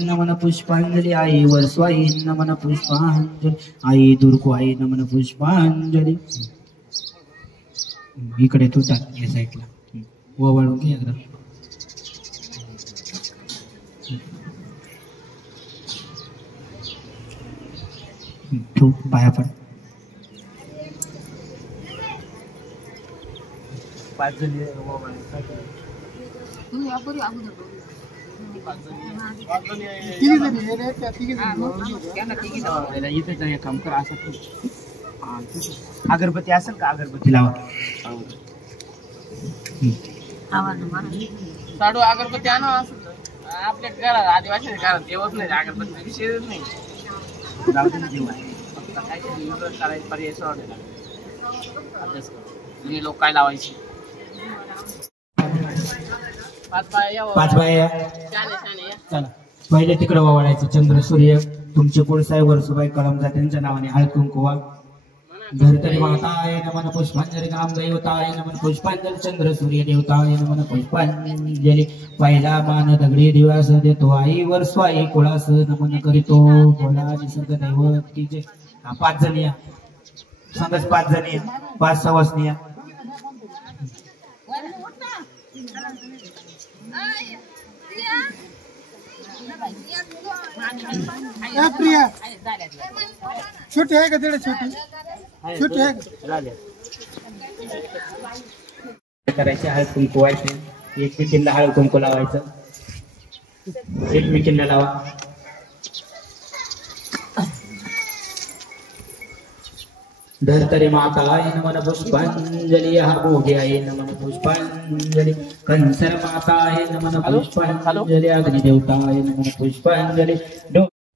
नमन पुष्पांजली आई वर्षवाई नमन पुष्पांजली आई दुर्गवाई नमन पुष्पांजली. इकडे तू टाक या साईडला वळून घे एकदा. तू पाया पड. 5 जणी इथे काम कर असं. अगरबत्ती असेल का? अगरबत्ती लावा. साडू अगरबत्ती आणा असं आपल्या घरात आदिवासी घरात देवच नाही अगरबत्ती विषयच नाही. जाऊ दे जेव्हा काहीतरी करायचं पर्याय सोडला अभ्यास कर. लोक काय लावायची 5 बाया. चला पहिले तिकडे वावळायचं. चंद्र सूर्य तुमचे कुळसाई वर्सुबाई कळमजा त्यांच्या नावाने हळद कुंकू वा. धरतरी माताय नमन पुष्पांजली ग्राम दैवताय नमन पुष्पांजली चंद्र सूर्य देवताय नमन पुष्पांजली. पहिला मान दगडी दिवस देतो आई वर्सवाई कुळास नमन करीतो. बोला निसर्ग दैवत की जय. 5 जणी या संघच. 5 जणी 5 सवासनी या. प्रिया छोटी आहे का? तेवढे छोटी आहे करायचे. हळद कुंकू व्हायचे. एकमेकींना हळद कुंकू लावायचं. एकमेकींना लावा. धरतरी माताय नमन पुष्पांजली हा भोग्याय नमन पुष्पांजली. कंसर माताय नमन पुष्पांजली अग्निदेवताय नमन पुष्पांजली.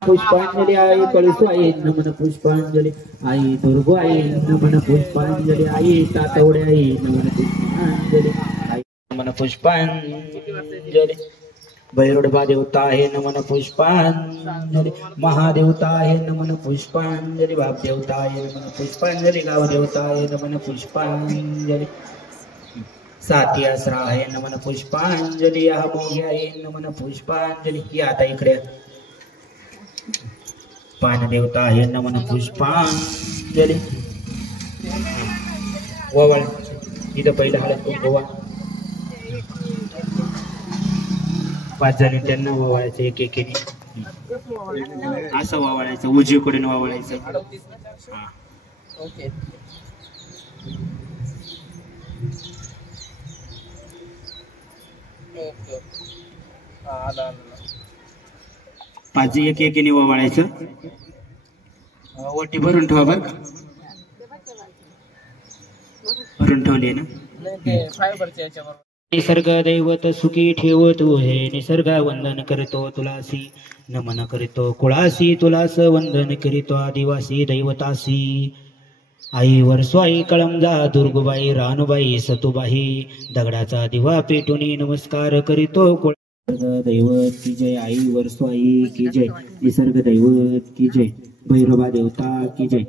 पुष्पांजली आई कळसुआई नमन पुष्पांजली आई दुर्गाई नमन पुष्पांजली आई तातवड्याई नमन पुष्पांजली आई नमन पुष्पांजली. भैरवडबा देवता आहे नमन पुष्पांजली. महादेवता आहे नमन पुष्पांजली. बाप देवता आहे नमन पुष्पांजली. गाव देवता आहे नमन पुष्पांजली. साती आसरा आहे नमन पुष्पांजली. हा मोग्या आहे नमन पुष्पांजली. या आता इकडे. पान देवता आहे नमन पुष्पांजली. वळ इथं पहिलं हळद कुंकू वा. 5 जणी त्यांना वावळायचं. एक एकेने असं वावळायचं. उजवीकडून वावळायचं. ओके 5 एक एकेने वावळायचं. ओटी भरून ठेवा बरं. भरून ठेवली ना. निसर्ग दैवत सुखी ठेवतो हे. निसर्ग वंदन करतो तुलासी नमन करीतो. कुळासी तुलास वंदन करीतो. आदिवासी दैवतासी आई वर्सवाई कळमजा दुर्गबाई रानुबाई सतुबाई. दगडाचा दिवा पेटून नमस्कार करीतो. निसर्ग दैवत की जय. आई वर्सवाई की जय. निसर्ग दैवत की जय. भैरवा देवता की जय.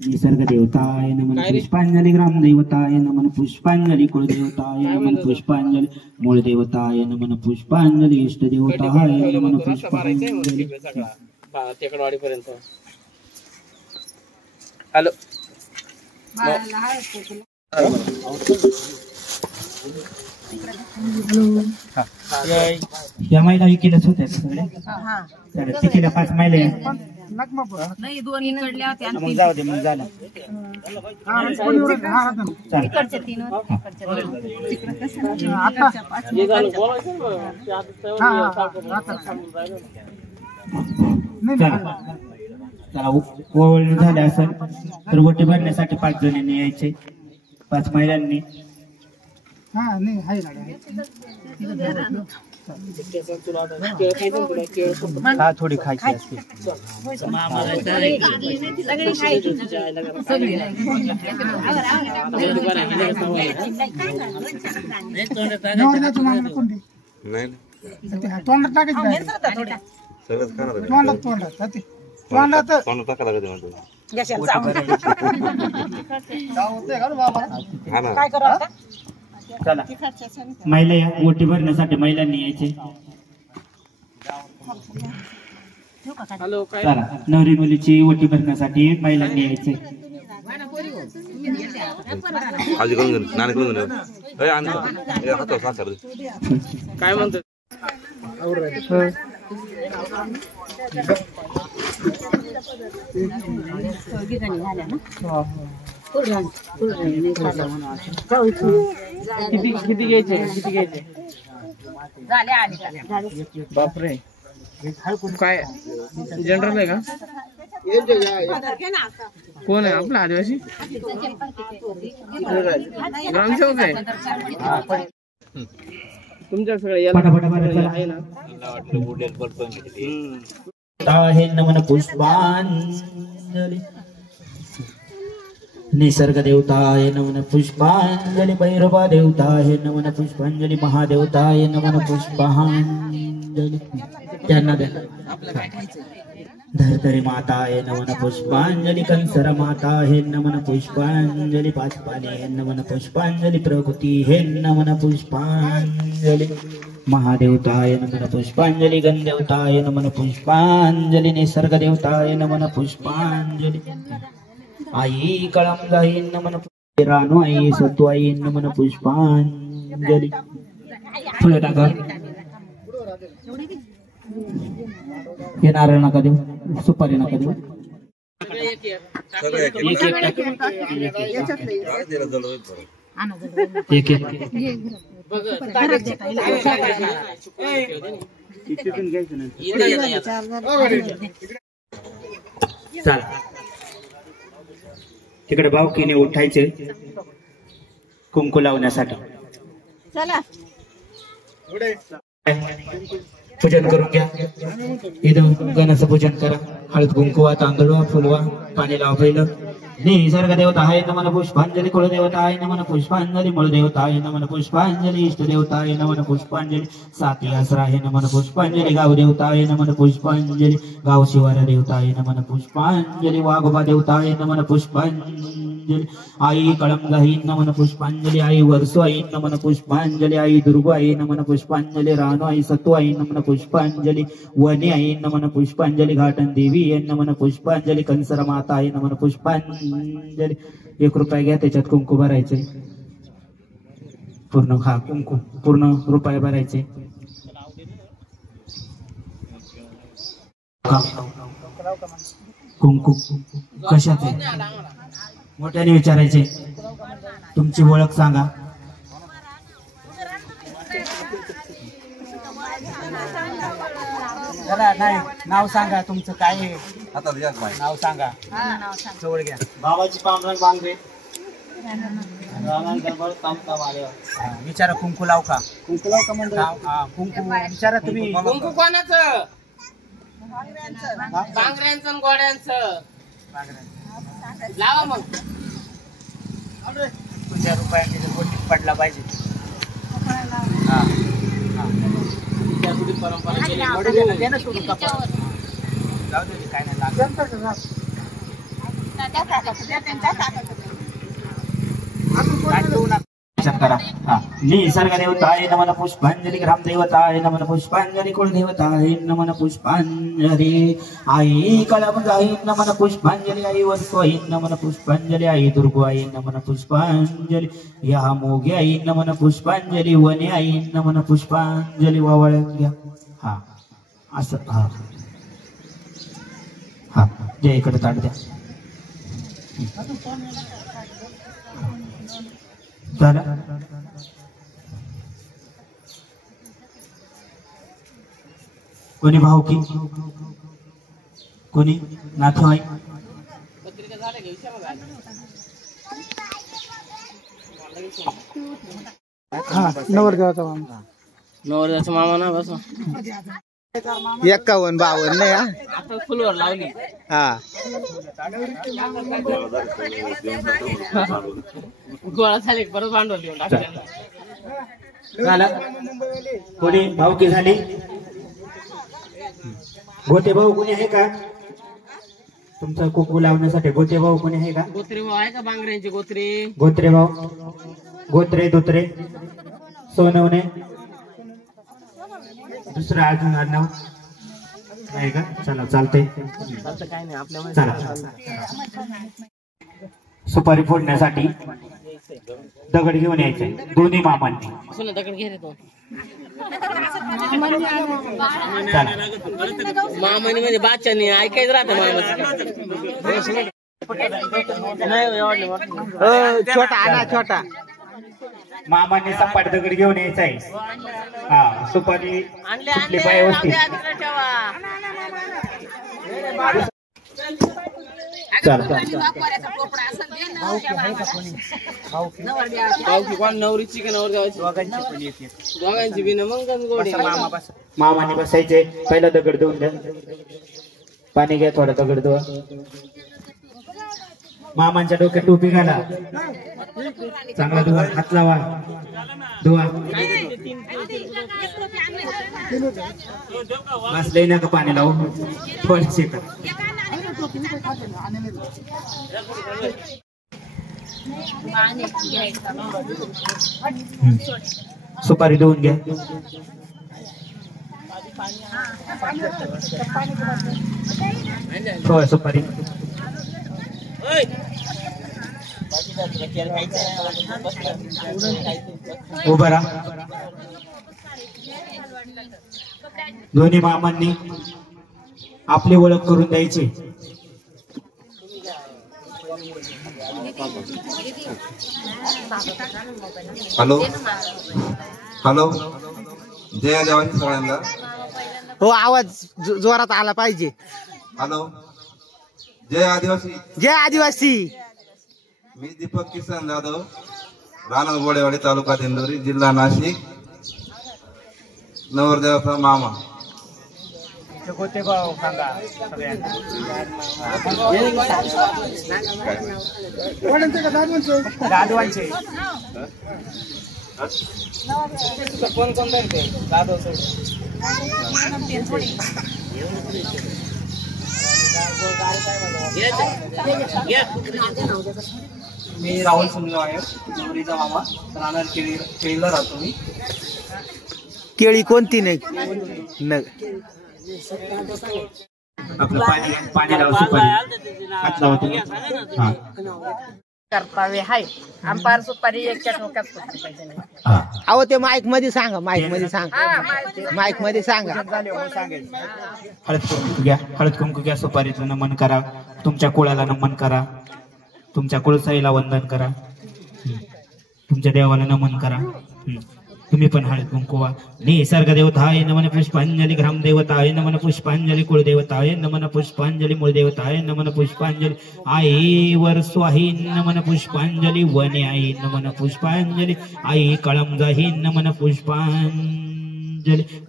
निसर्ग देवताय नमन पुष्पांजली. ग्राम दैवताय नमन पुष्पांजली. कुलदेवताय नमन पुष्पांजली. मूळ देवताय नमन पुष्पांजली. इष्ट देवताय नमन पुष्पांजली. टेकडवाडी पर्यंत. हॅलो या महिला विकेलच होत्या सगळे. तिकीला 5 महिला नाही 2 इकडल्या होत्या. मग जाऊ दे. मग झालं. चला ओवळणी झाले असेल तर ओटी भरण्यासाठी 5 जणांनी यायचे. 5 महिलांनी. हा थोडी खायची असते. तोंडात टाकायचं. चला महिला या ओटी भरण्यासाठी महिलांनी यायचे. हॅलो काय चला नवरी मुलीची ओटी भरण्यासाठी महिलांनी यायचे. आजी करून घेऊन नाणे करून घेऊन हातावर साखर काय म्हणतो किती घ्यायचे बापरे काय जनरल आहे का कोण आहे आपला आदिवासी ग्रामसेवक आहे तुमच्या सगळ्या आहे ना आहे नमन पुष्पांजली निसर्ग देवताय नमन पुष्पांजली भैरवा देवताय नमन पुष्पांजली महादेवताय नमन पुष्पांजली त्यांना द्या धरतरी माताय नमन पुष्पांजली कंसर माताय नमन पुष्पांजली पाचपाने हे नमन पुष्पांजली प्रकृती हे नमन पुष्पांजली महादेवताय नमन पुष्पांजली गणदेवताय नमन पुष्पांजली निसर्ग देवताय नमन पुष्पांजली आई कळम गाई नमन रानू आई सत्व आई नमन पुष्पांजली फुलं टाका हे नारळ नका देऊ सुपारी नका देऊ एक चला तिकडे भावकीने उठायचे कुंकू लावण्यासाठी. चला पूजन करून घ्या. इथं गणाचं पूजन करा. हळद कुंकुवा तांदूळ फुलवा पाणी लावा. पहिलं निसर्ग देवता आहे नमन पुष्पांजली कुलदेवता आहे नमन पुष्पांजली मूळदेवता आहे नमन पुष्पांजली इष्ट देवता आहे नमन पुष्पांजली साती आसरा आहे नमन पुष्पांजली गाव देवता आहे नमन पुष्पांजली गाव शिवार देवता आहे नमन पुष्पांजली वाघोबा देवता आहे नमन पुष्पांजली आई कळमगाई नमन पुष्पांजली आई वरसो आई नमन पुष्पांजली आई दुर्गो आई नमन पुष्पांजली रानो आई सत्व आई नमन पुष्पांजली वने आई नमन पुष्पांजली घाटन देवी नमन पुष्पांजली कंसर माता आई नमन पुष्पांजली. 1 रुपया घ्या त्याच्यात कुंकू भरायचे पूर्ण. हा कुंकू पूर्ण रुपये भरायचे. कुंकू कशाचे मोठ्याने विचारायचे. तुमची ओळख सांगा. नाही नाव सांगा तुमचं काय आहे. नाव सांगा. जवळ घ्या. बाबाची पांढरा बांगरे विचारा. कुंकू लाव का. कुंकू लाव का म्हणजे कुंकू विचारा तुम्ही. कुंकू कोणाचं बांगड्यांचं गोड्यांचं लावा मग. तुझ्या रुपयांनी गोटीत पडला पाहिजे. निसर्ग देवताय नमन पुष्पांजली ग्रामदेवताय नमन पुष्पांजली कुलदेवताय नमन पुष्पांजली आई कलम गाई नमन पुष्पांजली आई वत्सई नमन पुष्पांजली आई दुर्गो आई नमन पुष्पांजली या मोगे आई नमन पुष्पांजली वने आई नमन पुष्पांजली वावळ्यात घ्या. हा असं. हा हा द्या इकडे ताट द्या. झालं. कोणी भाऊकी कोणी नातेवाईक. नवरदेवाचा मामा ना बस 51-52 नाही. आता फुलवर लावली. हा गोळा झाले परत भांडवल देऊन टाकलं. कोणी भाऊकी झाली. गोते भाऊ कोणी आहे का तुमचा कुंकू लावण्यासाठी. गोते भाऊ कोणी आहे का. गोत्रे भाऊ आहे का बांगड्यांचे गोत्रे. गोत्रे भाऊ गोत्रे दुत्रे सोनवणे दुसरं अजून आडनाव नाही का? चला चालतंय. चालतं काय नाही आपल्या चला. सुपारी फोडण्यासाठी दगड घेऊन यायचे दोन्ही मामांनी. सुन दगड घे रे तो. चला. मामाने म्हणजे बादशाने ऐकायचं राहतं मामाचं. छोटा आणा छोटा. मामाने सपाट दगड घेऊन यायचा आहे. हा सुपारी कुठली पाय व्यवस्थित. नवरीची का दोघांची बी मग मामाने बसायचे. पहिला दगड देऊन द्या. पाणी घ्या थोडा दगड धुवा. मामांच्या डोक्यात टोपी घाला. चांगला धुवा. हात लावा. धुवा. बस लई नका पाणी लावू. थोडीशी करा. सुपारी देऊन घ्या. थोडं सुपारी. उभं राहा. दोन्ही मामांनी आपली ओळख करून द्यायची. Hello hello. जय आदिवासी सगळ्यांना. हो आवाज जोरात आला पाहिजे. हॅलो. जय आदिवासी. जय आदिवासी. मी दीपक किसन जाधव, राहणार गोडेवाडी, तालुका दिंडोरी, जिल्हा नाशिक, नवरदेवाचा मामा. कोण कोण मी राहुल सुनील वायर, नवरीचा मामा, राहणार केळीला राहतो मी. केळी कोणती नाही. आपलं पाणी लावा. सुपारी हात लावा तुम्ही. हा. कर्तव्य आहे. अंपार सुपारी एकच्या ठोक्यात फुटली पाहिजे नाही. अहो ते माईक मध्ये सांगा. माईक मध्ये सांगा. माईक मध्ये सांगा. हळद कुंकू घ्या. हळद कुंकू घ्या. सुपारीचं नमन करा. तुमच्या कुळाला नमन करा. तुमच्या कुळसाईला वंदन करा. तुमच्या देवाला नमन करा. तुम्ही पण हळद कुंकू वा. निसर्ग देवताय नमन पुष्पांजली. ग्राम देवताय नमन पुष्पांजली. कुळदेवताय नमन पुष्पांजली. मूळ देवताय नमन पुष्पांजली. आई वर स्वाही नमन पुष्पांजली. वने आई नमन पुष्पांजली. आई कळमजाही नमन पुष्पांजली.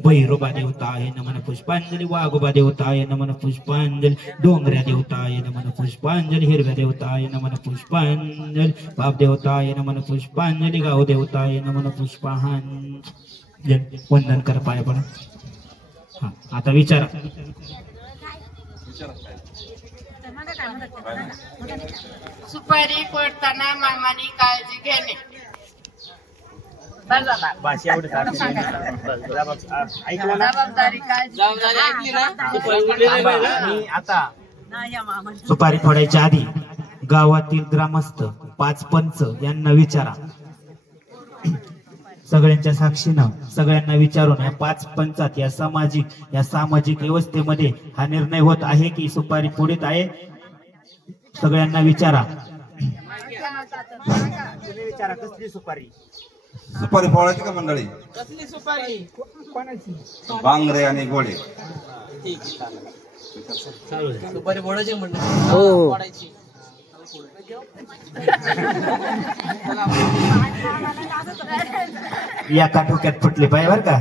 भैरोबा देवताय नमन पुष्पांजली. वाघोबा देवताय नमन पुष्पांजली. डोंगऱ्या देवताय नमन पुष्पांजली. हिरव्या देवताय नमन पुष्पांजली. बाप देवताय नमन पुष्पांजली. गाव देवताय नमन पुष्पांजली. वंदन कर. पाय पडा. हा आता विचारा. सुपारी फोडताना मामाने काळजी घेणे. जबाबदारी काळजी. सुपारी फोडायच्या आधी गावातील ग्रामस्थ 5 पंच यांना विचारा. सगळ्यांच्या साक्षीनं सगळ्यांना विचारून या 5 पंचात या सामाजिक व्यवस्थेमध्ये हा निर्णय होत आहे की सुपारी फोडीत आहे. सगळ्यांना विचारा. कसली सुपारी. सुपारी फोडायची का मंडळी? कसली सुपारी. बांगरे आणि गोळे. सुपारी फोडायची म्हणलं. हो फोडायची. या का ठोक्यात फुटले पाहिजे बर का.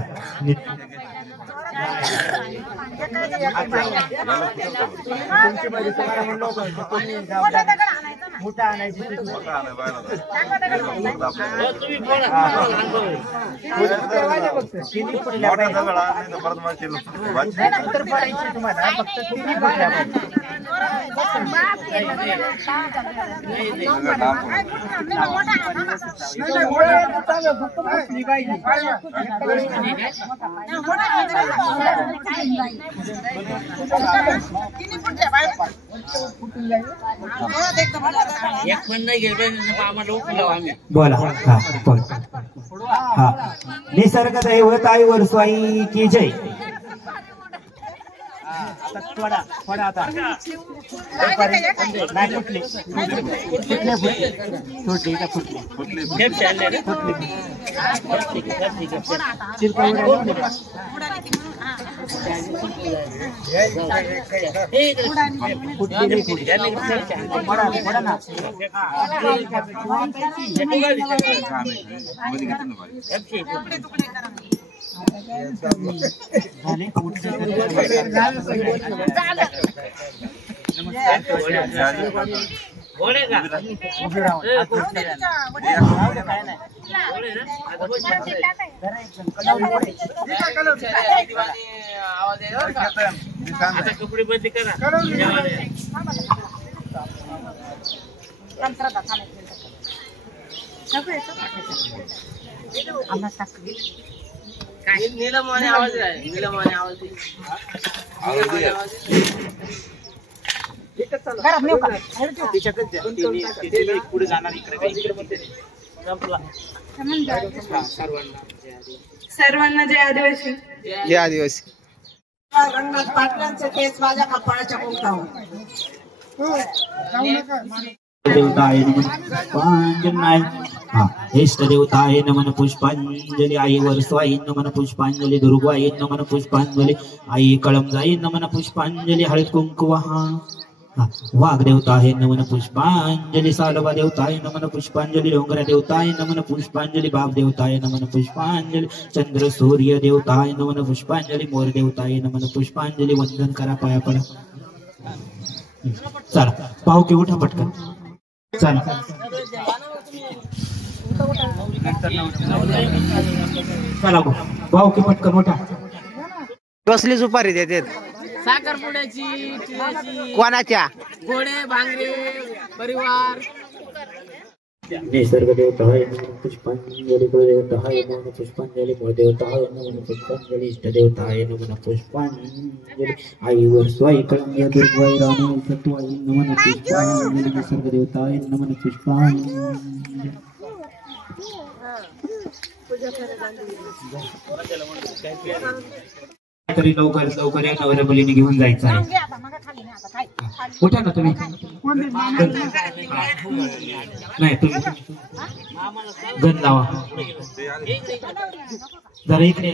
बोला हा बोल हा निसर्ग दैवत आई वर्षाई की जय. कपडे बदली करा. नीलमाने आवाज आहे. नीलमाने आवाज पुढे जाणार इकडे सर्वांना जय आदिवासी. जय आदिवासी. रंगनाथ पाटलांचे केस माझ्या कपाळाच्या कोणतावर. देवताय नमन पुष्पांजली. हा इष्ट देवताय नमन पुष्पांजली. आई वर्षाई नमन पुष्पांजली. दुर्गाई नमन पुष्पांजली. आई कळमजाई नमन पुष्पांजली. हळद कुंकू वहा. वाघ देवताय नमन पुष्पांजली. सालवा देवताय नमन पुष्पांजली. डोंगरा देवताय नमन पुष्पांजली. बाप देवताय नमन पुष्पांजली. चंद्र सूर्य देवताय नमन पुष्पांजली. मोर देवताय नमन पुष्पांजली. वंदन करा, पाया पडा. चला पाहुके उठा पटकन. चला चला पाहुके पटकन उठा. कसली सुपारी देतात? साखरपुड्याची, तिळाची, कोणाच्या? घोडे, भांगरे, परिवार. निसर्ग देवताय नमन पुष्पांजली. कुलदेवताय नमन पुष्पांजली. मूळदेवताय नमन पुष्पांजली. इष्ट देवताय नमन पुष्पांजली. आई वर्षाई कळंब दुर्गाई राणी सत्वाई नमन पुष्पांजली. निसर्ग देवताय नमन पुष्पांजली. तरी लवकर लवकर या नवऱ्या मुलीने घेऊन जायचं आहे. उठा ना तुम्ही. नाही तुम्ही गण लावा जरा इकडे.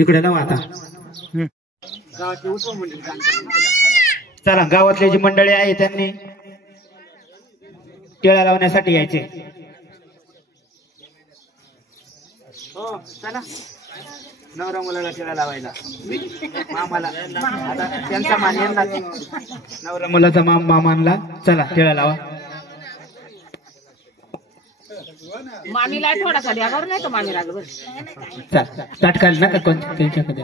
इकडे लावा आता. चला गावातले जी मंडळी आहे त्यांनी टिळा लावण्यासाठी यायचे. हो चला. नवरा मुलाला टिळा लावायला. मामाला आता त्यांचा मान यांना. नवरा मुलाचा मामांना चला टिळा लावा. मामीला थोडासा द्यावर नाही तर मामी लागत. चला ताटकाल नका कोणत्या त्यांच्याकडे.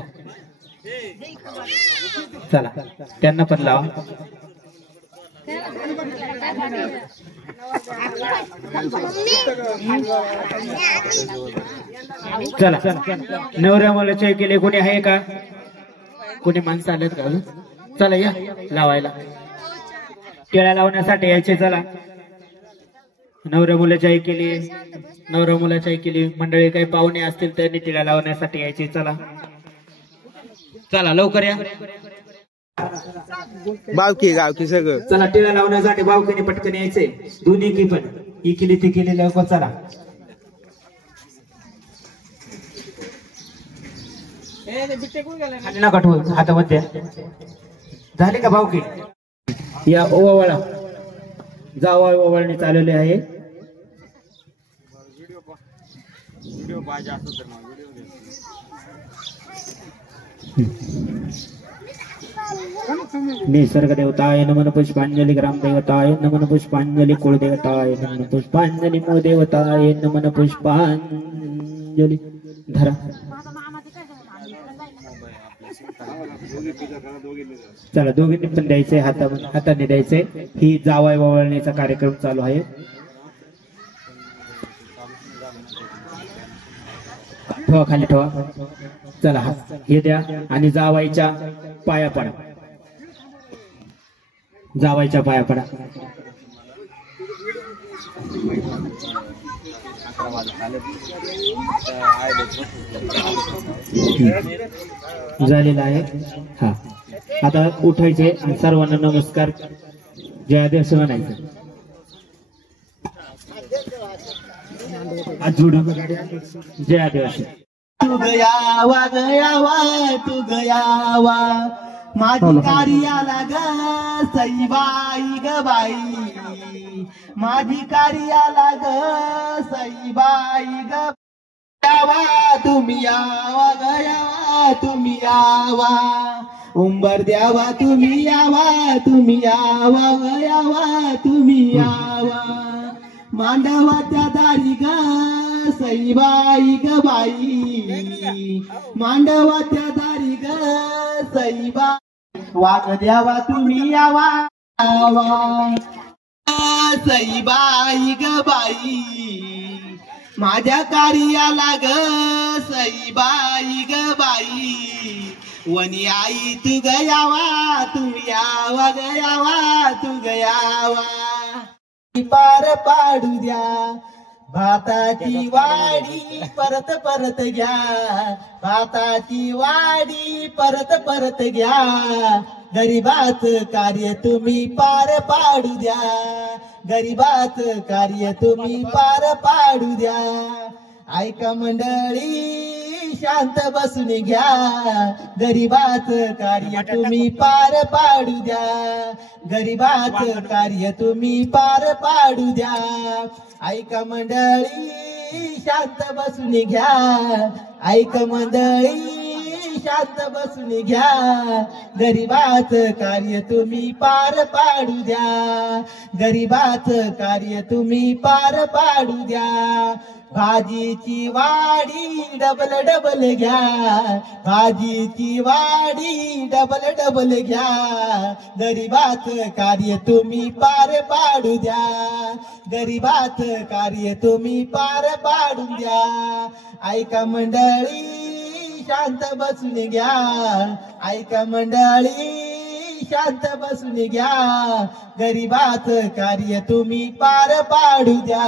चला त्यांना पण लावा. चला नवऱ्या मुलाचे केले कोणी आहे का? कोणी माणसं आलेत का? चला या लावायला. टिळा लावण्यासाठी यायचे. चला नवऱ्या मुलाच्या केली, नवऱ्या मुलाच्या केली मंडळी काही पाहुणे असतील त्यांनी टिळा लावण्यासाठी यायचे. चला चला लवकर या. बावकी गावकी सगळं. चला टिळा लावण्यासाठी बावकीने पटकन यायचे. दोन्ही की पण ही केली ती केली लवकर. चला खाली नका ठेवू हातामध्ये. झाले का बावकी? या ओवाळा जावा ओवाळणी चालवली आहे. निसर्ग देवताय नमन पुष्पांजली. ग्राम देवताय नमन पुष्पांजली. कुलदेवताय नमन पुष्पांजली. मूळ देवताय नमन पुष्पांजली. धरा चला दोघींनी पण द्यायचे, हाताने द्यायचे. ही जावई ओवाळण्याचा कार्यक्रम चालू आहे. ठेवा खाली ठेवा. चला हे द्या आणि जावाईच्या पाया पडा. जावाईच्या पाया पडा. झालेला आहे. हा आता उठायचे आणि सर्वांना नमस्कार जयादेव म्हणायचं. जयादेव. तू गयावा तू गयावा माझी कार्याला ग सईबाई ग बाई, माझी कार्याला ग सईबाई ग. यावा तुम्ही यावा गयावा तुम्ही यावा, उंबर द्यावा तुम्ही यावा गयावा तुम्ही यावा. मांडवाच्या दारी ग सईबाई ग बाई, मांडवाच्या दारी ग सईबाई. वाघ द्यावा तुम्ही यावा सईबाई ग बाई, माझ्या कार्याला ग सईबाई ग बाई. वनी आई तू गयावा तुम्ही यावा गयावा तू गयावा. पार पाडू द्या भाताची वाडी परत परत घ्या, भाताची वाडी परत परत घ्या. गरीबाच कार्य तुम्ही पार पाडू द्या, गरीबाच कार्य तुम्ही पार पाडू द्या. ऐका मंडळी शांत बसून घ्या, गरीबाच कार्य तुम्ही पार पाडू द्या, गरीबाच कार्य तुम्ही पार पाडू द्या. ऐका मंडळी शांत बसून घ्या, ऐका मंडळी शांत बसून घ्या. गरीबाच कार्य तुम्ही पार पाडू द्या, गरीबाच कार्य तुम्ही पार पाडू द्या. भाजीची वाडी डबल डबल घ्या, भाजीची वाडी डबल डबल घ्या. गरीबाच कार्य तुम्ही पार पाडू द्या, गरीबाच कार्य तुम्ही पार पाडून द्या. ऐका मंडळी शांत बसून घ्या, ऐका मंडळी शांत बसून घ्या. गरीबाच कार्य तुम्ही पार पाडू द्या,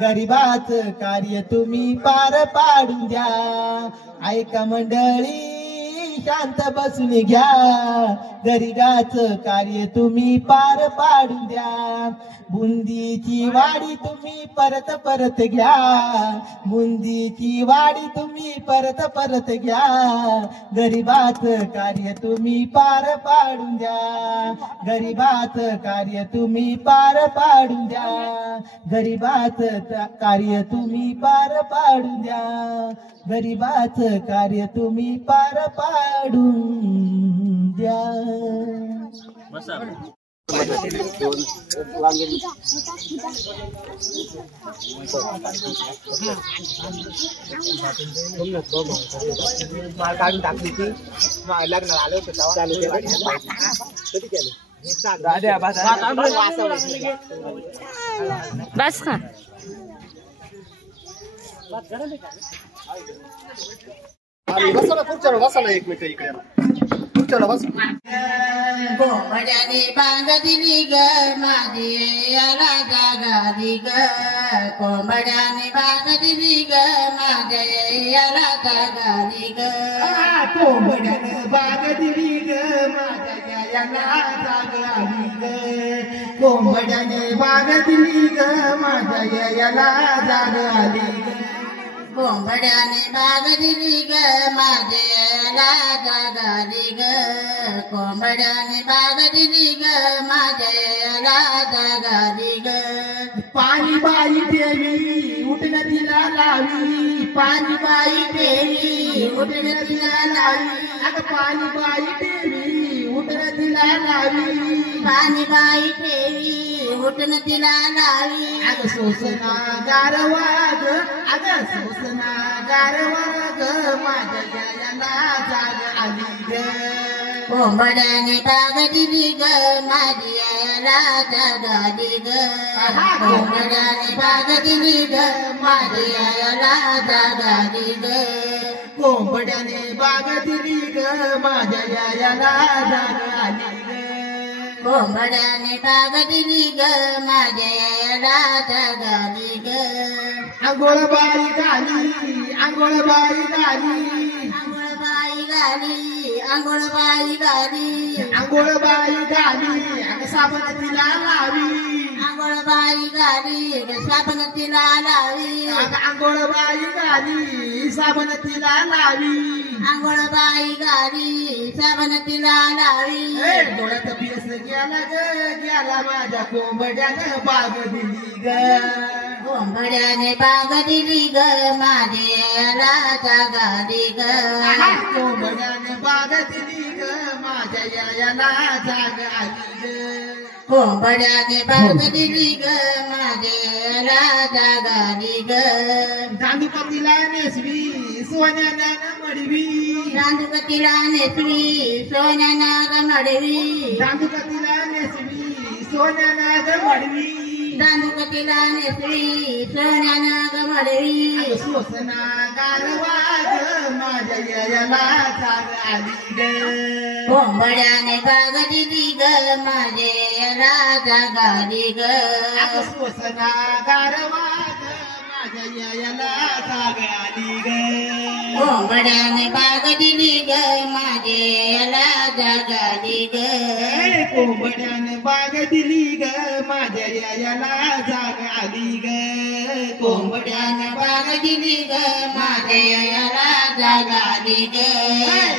गरीबाच कार्य तुम्ही पार पाडू द्या. ऐका मंडळी शांत बसून घ्या, गरीबाच कार्य तुम्ही पार पाडू द्या. बुंदीची वाडी तुम्ही परत परत घ्या, बुंदीची वाडी तुम्ही परत परत घ्या. गरीबाच कार्य तुम्ही पार पाडून द्या, गरीबाच कार्य तुम्ही पार पाडून द्या, गरीबाच कार्य तुम्ही पार पाडून द्या, गरीबाच कार्य तुम्ही पार पाडून द्या. काढून टाकली ती लग्नाला आलो होतो बस का बसा एक मिनिट इकडे खुर्च्याला बस. कोंबड्याने बांगदिली ग माझी याला जागाली ग, कोंबड्याने बांगदिली ग माझ्या याला जागाली ग. कोंबड्यानं बाग दिली ग माझ्या याला जागाली ग, कोंबड्याने बाग दिली ग माझ्या याला जागाली ग. कोंबड्याने बांगदिली ग माझ्या जागाली ग, कोंबड्याने बांगदिली ग माझ्या जागाली ग. पाणी बाई देवी उठणं तिला लावी, पाणी बाई देवी उठणं तिला लावी. अगं पाणी बाई देवी उठणं तिला लावी, पाणी बाई ठेवी उठणं तिला लावी. अगं सोसना गारवा ग, अगं सोसना गारवा ग माझ्या याला जाग आली. कोंबड्याने बाग दिली ग माझी राजा गाली ग कोंबड्याने बाग दिली ग माझी राजा गाली ग कोंबड्याने बाग दिली ग माझ्या याला जागाली ग कोंबड्याने बाग दिली ग माझ्या राजा गाली ग आंघोळबाई गाली आंघोळबाई गाली आंघोळबाई गाली आंघोळबाई गाली आंघोळबाई गाली अगं साबण तिला लावी आंघोळबाई गाली साबण तिला लावी अगं आंघोळबाई गाली साबण तिला लावी आंघोळबाई गाली साबण तिला लावी डोळ्यात पिस गेला ग गेला माझ्या कोंबड्यानं बाग दिली ग कोंबड्याने बाग दिली ग माझे राजा गाली ग कोंबड्याने बाग दिली ग माझ्या याला जाग आली ग कोंबड्याने बाग दिली ग माझे राजा गाली ग दांडूपतीला नेसवी सोन्यानं मडवी दांडूकतीला नेसवी सोन्यानाग मडवी दांडूपतीला नेसवी सोन्यानं मडवी दांडूकतीला नेसवी सोन्यानाग मडवी सोसना गारवा ग माझ्या याला जाग आली ग कोंबड्याने बाग दिली ग माझे राजा गाली ग सोसना गारवा ग माझ्या याला जाग आली ग कोंबड्याने बाग दिली ग माझे राजा गाली ग कोंबड्याने बाग दिली ग माझ्या याला जाग आली ग कोंबड्याने बाग दिली ग माझे राजा गाली ग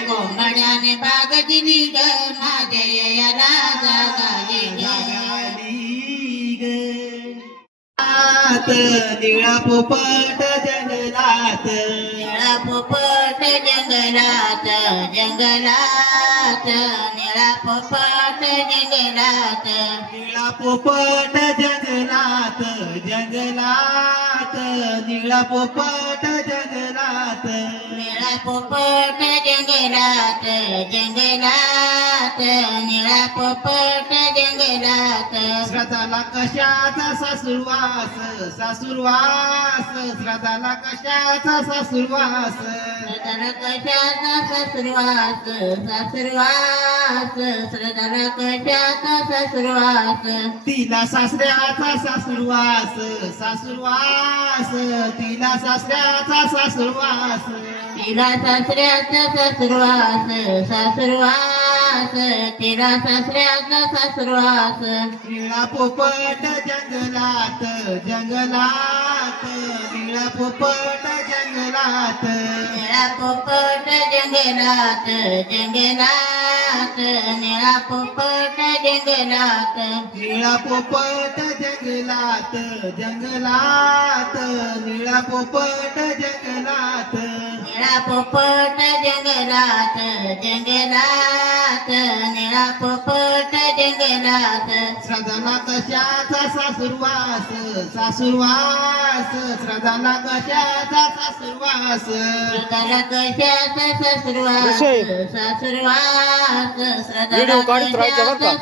कोंबड्याने बाग दिली ग माझे राजा गाली ग निळा पोपट जंगलात निळा पोपट जंगलात जंगलात निळा पोपट जंगलात निळा पोपट जंगलात जंगलात निळा पोपट जंगलात निळा पोपट जंगलात जंगलात निळा पोपट जंगलात श्रद्धाला कशाचा सासुरवास सासुरवास श्रद्धाला कशाचा सासुरवास श्रद्धाला कशाचा सासुरवास सासुरवास श्रद्धाला कशाचा सासुरवास तिला सासऱ्याचा सासुरवास सासुरवास तिला सासऱ्याचा सासुरवास तिला सासऱ्याचा सासुरवास सासुरवास तिला सासऱ्याचा सासुरवास निळा पोपट जंगलात जंगलात निळा पोपट जंगलात निळा पोपट जंगलात जंगलात निळा पोपट जंगलात निळा पोपट जंगलात जंगलात निळा पोपट जंगलात निळा पोपट जंगलात जंगलात निळा पोपट जंगलात श्रद्धाला कशाचा सासुरवास सासुरवास श्रद्धाला कशाचा सासुरवास श्रद्धाला कशाचा सासुरवास सासुरवास श्रद्धाला कशाचा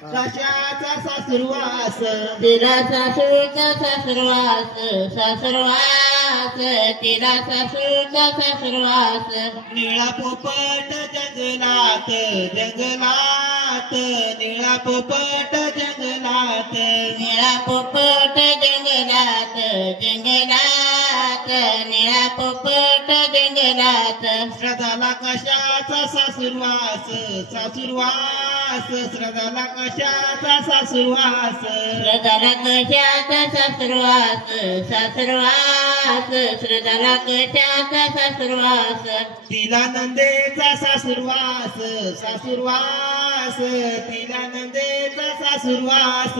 कशाचा सासुरवास तिला सासूचा सासुरवास सासुरवास तिला सासूचा सासुरवास निळा पोपट जंगलात जंगलात निळा पोपट जंगलात निळा पोपट जंगलात जंगलात निळा पोपट जंगलात श्रद्धाला कशाचा सासुरवास सासुरवास श्रद्धाला कशाचा सासुरवास श्रद्धाला कशाचा सासुरवास सासुरवास श्रद्धाला कशाचा सासुरवास तिला नंदेचा सासुरवास सासुरवास तिला नंदेचा सासुरवास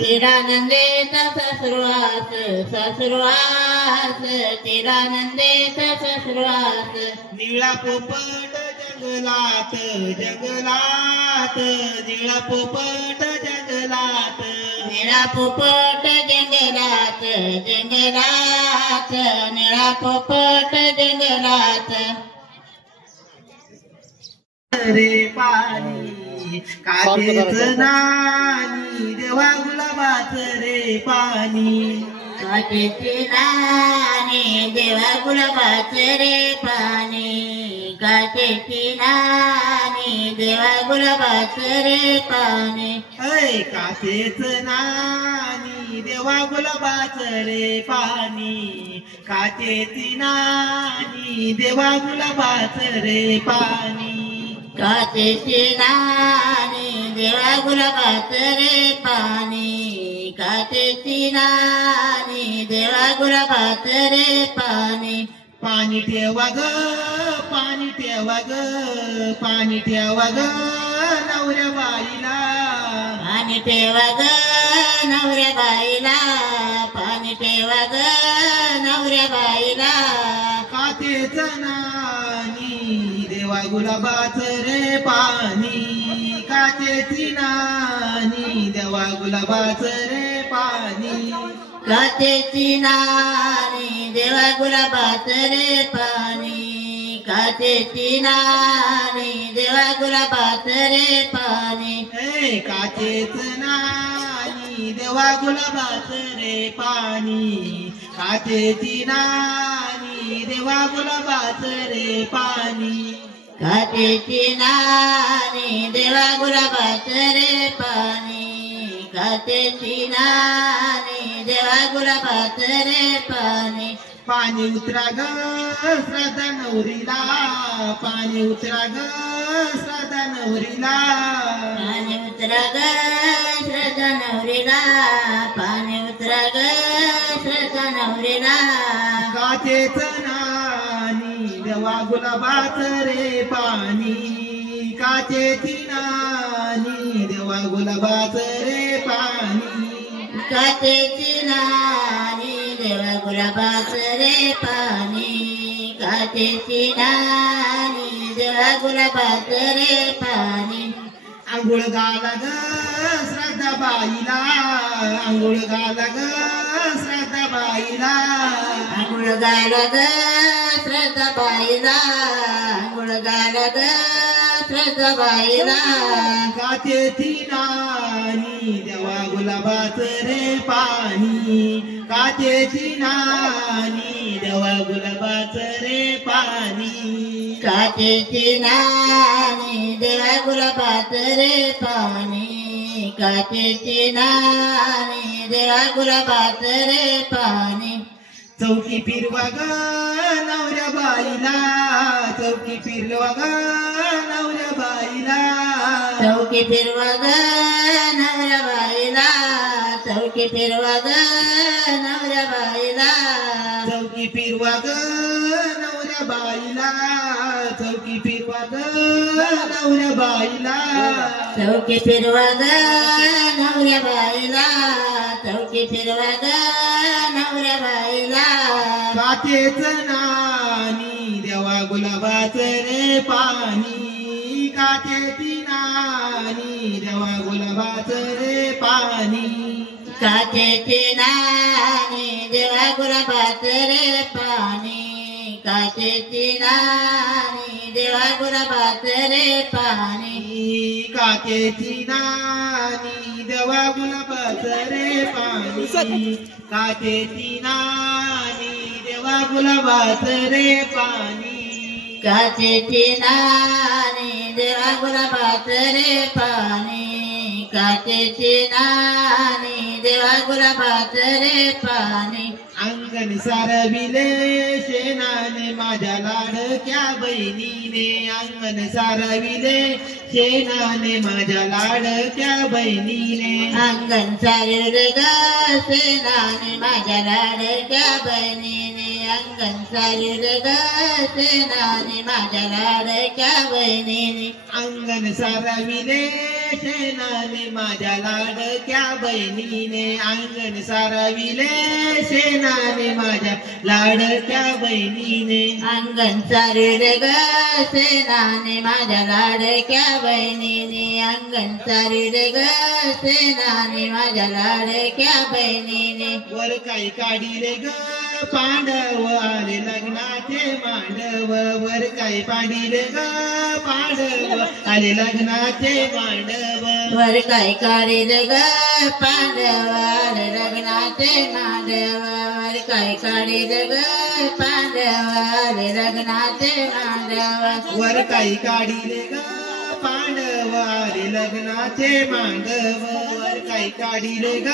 तिला नंदेचा सासुरवास सासुरवास तिला नंदेचा सासुरवास निळा पोपट जंगलात जंगलात निळा पोपट जंगलात निळा पोपट जंगलात जंगलात जंगलात निळा पोपट जंगलात रे पाणी काचेच नाणी देवा गुलाबाच रे पाणी काचेची नाणी देवा गुलाबाच रे पाणी काचेची नाणी देवा गुलाबाच रे पाणी ऐ काचेच नाणी देवा गुलाबाच रे पाणी काचेची नाणी देवा गुलाबाच रे पाणी काचेची नाणी देवा गुलाबाच रे पाणी काचेची नाणी देवा गुलाबाच रे पाणी पाणी ठेवा ग पाणी ठेवा ग पाणी ठेवा ग नवऱ्या बाईला पाणी ठेवा ग नवऱ्या बाईला पाणी ठेवा ग नवऱ्या बाईला काचेच नाणी देवा गुलाबाच रे पाणी काचेची नाणी देवा गुलाबाच रे पाणी काचेची नाणी देवा गुलाबाच रे पाणी काचेची नाणी देवा गुलाबाच रे पाणी ए काचेच नाणी देवा गुलाबाच रे पाणी काचेची नाणी देवा गुलाबाच रे पाणी काचेची नाणी देवा गुलाबाच रे पाणी काचेची नाणी देवा गुलाबाच रे पाणी पाणी उतरा ग श्रद्धा नवरीला पाणी उतरा ग श्रद्धा नवरीला पाणी उतरा ग श्रद्धा नवरीला पाणी उतरा ग श्रद्धा नवरीला काचेच नाणी देवा गुलाबाच रे पाणी काचेची नाणी देवा गुलाबाच रे पाणी काचेची नाणी देवा गुलाबाच रे पाणी काचेची नाणी देवा गुलाबाच रे पाणी आंघोळ घाला ग श्रद्धा बाईला आंघोळ घाला ग श्रद्धा बाईला आंघोळ घाला ग श्रद्धा बाईला आंघोळ घाला ग श्रद्धा बाईला काचेची नाणी देवा गुलाबाच रे पाणी काचेची नाणी देवा गुलाबाच रे पाणी काचेची नाणी देवा गुलाबाच रे पाणी काचेची नाणी देवा गुलाबाच रे पाणी चौकी फिरवा ग नवऱ्या बाईला चौकी फिरवा ग नवऱ्या बाईला चौकी फिरवा ग नवऱ्या बाईला चौकी फिरवा ग नवऱ्या बाईला चौकी फिरवा ग नवऱ्या बाईला चौकी फिरवा ग नवऱ्या बाईला चौकी फिरवा ग नवऱ्या बाईला चौकी फिरवा ग नवऱ्या बाईला काचेच नाणी देवा गुलाबाच रे पाणी काचेची नाणी देवा गुलाबाच रे पाणी काचेची नाणी देवा गुलाबाच रे पाणी काचेची नाणी देवा गुलाबाच रे पाणी काचेची नाणी देवा गुलाबाच रे पाणी काचेची नाणी देवा गुलाबाच रे पाणी काचेची नाणी देवा गुलाबाच रे पाणी काचेची नाणी देवा गुलाबाच रे पाणी अंगण सारविले शेणाने माझ्या लाडक्या बहिणीने अंगण सारविले शेणाने माझ्या लाडक्या बहिणीने अंगण सारविले ग शेणाने माझ्या लाडक्या बहिणीने अंगण सारविले ग शेणाने माझ्या लाडक्या बहिणीने अंगण सारविले शेणाने माझ्या लाडक्या बहिणीने अंगण सारविले शेणाने माझ्या लाडक्या बहिणीने अंगण सारविले ग शेणाने माझ्या लाडक्या बहिणीने अंगण सारविले ग शेणाने माझ्या लाडक्या बहिणीने वर काही काढिले ग पांडव आले लग्नाचे मांडव वर काय पाडील ग पांडव आले लग्नाचे मांडव वर काय काढील ग पांडव आले लग्नाचे मांडव वर काय काढील ग पांडव आले लग्नाचे मांडव वर काही काढीले ग पांडव आले लग्नाचे मांडव वर काही काढीले ग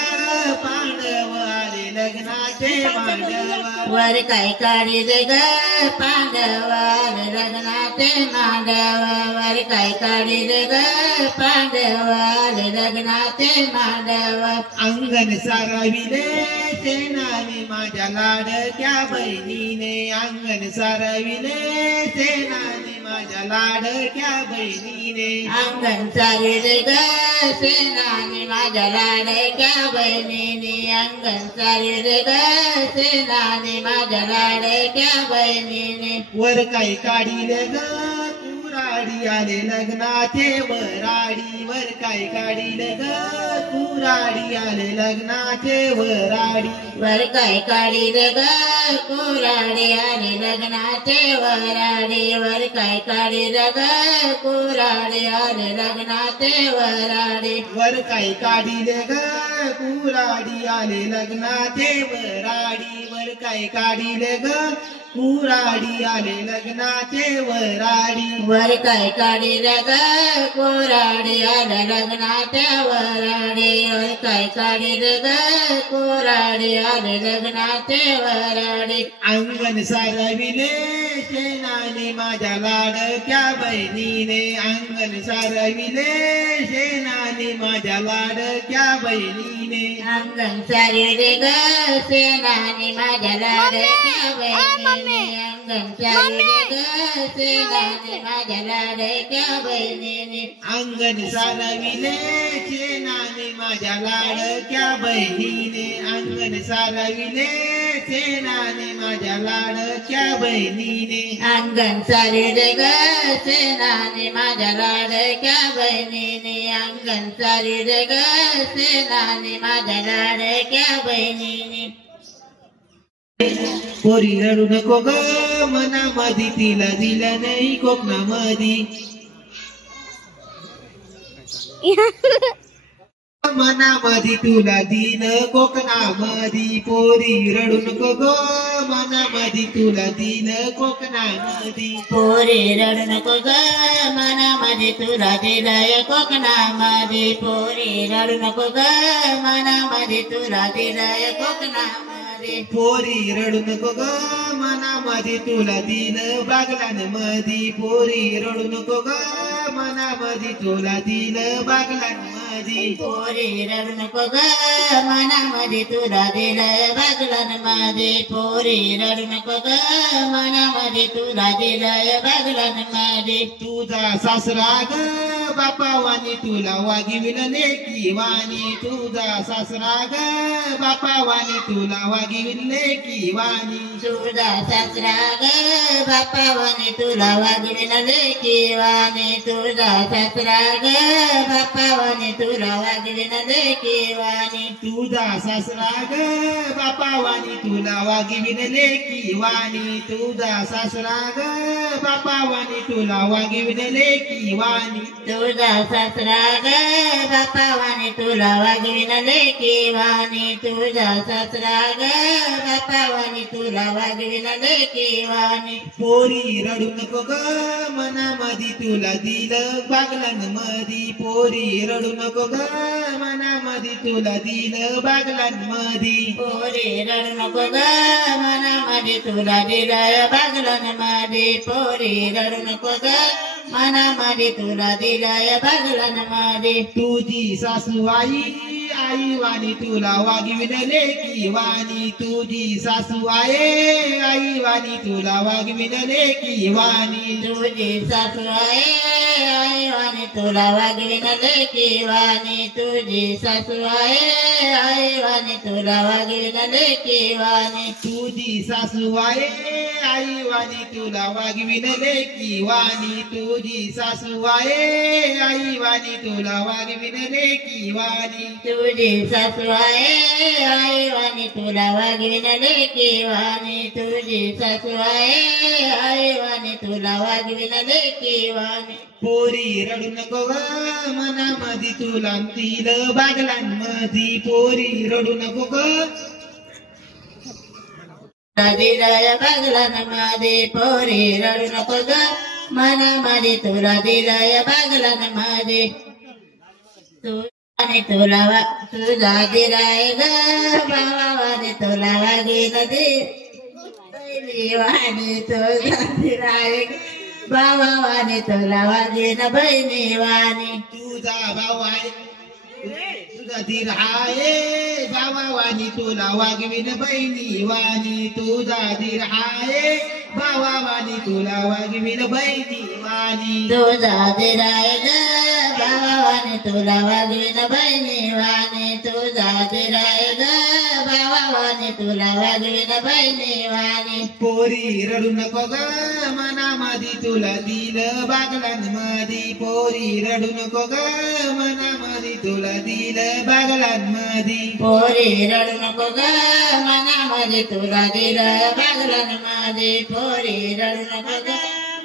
पांडव आले लग्नाचे मांडव वर काय काढील ग पांडव आले लग्नाचे मांडव वर काय काढील ग पांडव आले लग्नाचे मांडव अंगण सारविले सेनाने माझ्या लाडक्या बहिणीने अंगण सारविले सेनाने माझ्या लाडक्या बहिणीने अंगण चालविले ग सेनानी माझ्या लाडक्या बहिणीने अंगण चालविले ग सेनानी माझ्या लाडक्या बहिणीने वर काही काढिले ग कुराडी आले लग्नाचे वराडी वर काही काढिले ग कुराडी आले लग्नाचे वराडी वर काय काढीले ग कुराडी आले लग्नाचे वराडी वर काय काढीले ग कुराडी आले लग्नाचे वराडी वर काही काढिले ग कुराडी आले लग्नाचे वराडी वर काही काढिले ग कुराडी आले लग्नाचे वराडी वर काय काढीले ग कुराडी आले लग्नाचे वराडी वर काय काढीले ग कुराडी आले लग्नाचे वराडी अंगण सारविले शेणाने माझ्या लाडक्या बहिणीने अंगण सारविले शेणाने माझ्या लाडक्या बहिणीने अंगण चालविले ग सेनानी माझ्या लाडक्या बहिणीने अंगण चालविले ग सेनानी माझ्या लाडक्या बहिणीने अंगण सारविले शेणाने माझ्या लाडक्या बहिणीने अंगण सारविले शेणाने माझ्या लाडक्या बहिणीने अंगण चालविले ग सेनानी माझ्या लाडक्या बहिणीने अंगण चालविले ग सेनानी माझ्या लाडक्या बहिणीने पोरी रडू नको ग मनामध्ये तिला दिलं नाही कोकणामध्ये मनामध्ये तुला दिलं कोकणामध्ये पोरी रडू नको ग मनामध्ये तुला दिलं कोकणामध्ये पोरी रडू नको ग मनामध्ये तुला दिलंय कोकणामध्ये पोरी रडू नको ग मनामध्ये तुला दिलंय कोकणामध्ये पोरी रडू नको ग मनामध्ये तुला दिलं बागलांमध्ये पोरी रडू नको ग मनामध्ये तुला दिलं बागलांमध्ये पोरी रडू नको ग मनामध्ये तुला दिलंय बागलांमध्ये पोरी रडू नको ग मनामध्ये तुला दिलंय बागलांमध्ये तुझा सासरा ग बापावानी तुला वागिविलं लेकी वाणी तुझा सासरा ग बापावानी तुला वागिविलं लेकी वाणी तुझा सासरा ग बापावाने तुला वागविलं लेकी वाणी तुझा सासरा ग बापावाने तुला वागविलं लेकी वाणी तुझा सासरा ग बापावानी तुला वागिविलं लेकी वाणी तुझा सासरा ग बापावानी तुला वागिविलं लेकी वाणी तुझा सासरा ग बापावाने तुला वागविलं लेकी वाणी तुझा सासरा ग बापावाने तुला वागविलं लेकी वाणी पोरी रडू नको ग मनामध्ये तुला दिलं बागलांमध्ये पोरी रडू नको ग मनामध्ये तुला दिलं बागलांमध्ये पोरी रडू नको ग मनामध्ये तुला दिलंय बागलांमध्ये पोरी रडू नको ग मनामध्ये तुला दिलंय बागलांमध्ये तुझी सासू आई आई वाणी तुला वागविलं लेकी वाणी तुझी सासू आई वाणी तुला वागविलं लेकी वाणी तुझी सासू आहे आई वाणी तुला वागवीन लेकी वाणी तुझी सासू आहे आई वाणी तुला वागवीन लेकी वाणी तुझी सासू आहे आई वाणी तुला वागवीन लेकी वाणी तुझी सासू आहे आई वाणी तुला वागवीन लेकी वाणी तुझी सासू आहे आई वाणी तुला वागवीन लेकी वाणी तुझी सासू आहे आई वाणी तुला वागवीन लेकी वाणी पोरी रडू नको ग मनामधी तुला तील बागलांमधी पोरी रडू नको ग दिलाय बागलांमध्ये पोरी रडू नको ग मनामध्ये तुला दिलाय बागलांमध्ये तू आणि तुला तुझा दिलाय ग भावाने तुला वागीन दे पहिली वाणी तुझा दिलाय भावाने तुला वागीन बहिणी वाणी तुझा भाऊ आहे तुझा धीर आहे भावावानी तुला वागवीन बहिणी वाणी तुझा धीर आहे भावावानी तुला वागवीन बहिणी वाणी तुझा दिलाय ग भावाने तुला वागवीन बहिणी वाणी तुझा दिलाय ग भावाने तुला वागवीन बहिणी वाणी पोरी रडू नको ग मनामधी तुला दिलं बागलांमधी पोरी रडू नको ग मनामधी तुला दिलं बागलांमधी पोरी रडू नको ग मनामध्ये तुला दिलं बागलांमध्ये पोरी रडू नको ग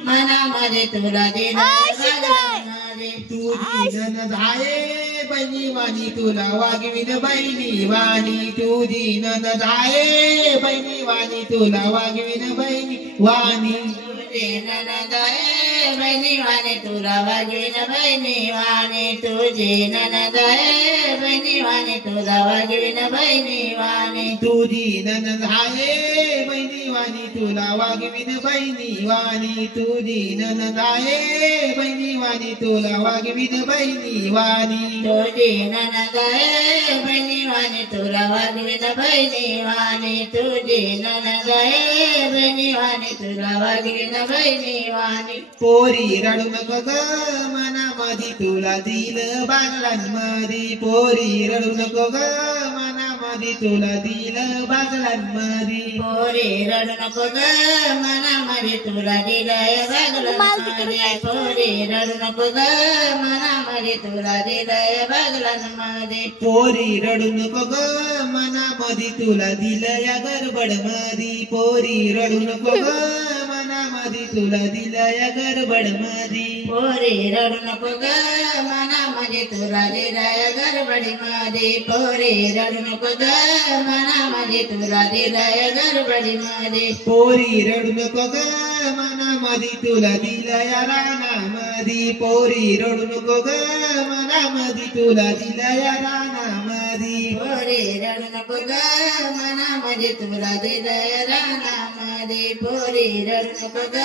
मनामध्ये तुला दिलं बागलांमध्ये तुझी नणंद आहे बहिणी वाणी तुला वागवीन बहिणी वाणी तुझी नणंद आहे बहिणी वाणी तुला वागवीन बहिणी वाणी तुझी नणंद आहे बहिणी वाणी तुला वागवीन बहिणी वाणी तुझी नणंद आहे बहिणी वाणी तुला वागवीन बहिणी वाणी तुझी नणंद आहे बहिणी वाणी तुला वागवीन बहिणी वाणी तुझी नणंद आहे बहिणी वाणी तुला वागवीन बहिणी वाणी तुझी नणंद आहे बहिणी वाणी तुला वागवीन बहिणी वाणी तुझी नणंद आहे बहिणी वाणी तुला वागवीन बहिणी वाणी पोरी रडू नको ग मनामधी तुला दिलं बागलांमधी पोरी रडू नको ग मनामधी तुला दिलं बागलांमधी पोरी रडू नको ग मनामध्ये तुला दिलंय बागलांमध्ये पोरी रडू नको ग मनामध्ये तुला दिलंय बागलांमध्ये पोरी रडू नको ग मनामधी तुला दिलं या गडबडमधी पोरी रडू नको ग मनामधी तुला दिलं या गडबडमधी पोरी रडू नको ग मनामध्ये तुला दिलंय गडबडीमध्ये पोरी रडू नको ग मनामध्ये तुला दिलंय गडबडीमध्ये पोरी रडू नको ग मनामधी तुला दिलं या रानामधी पोरी रडू नको ग मनामधी तुला दिलं या रानामधी पोरी रडू नको ग मनामध्ये तुला दिलंय रानामध्ये पोरी रडू नको ग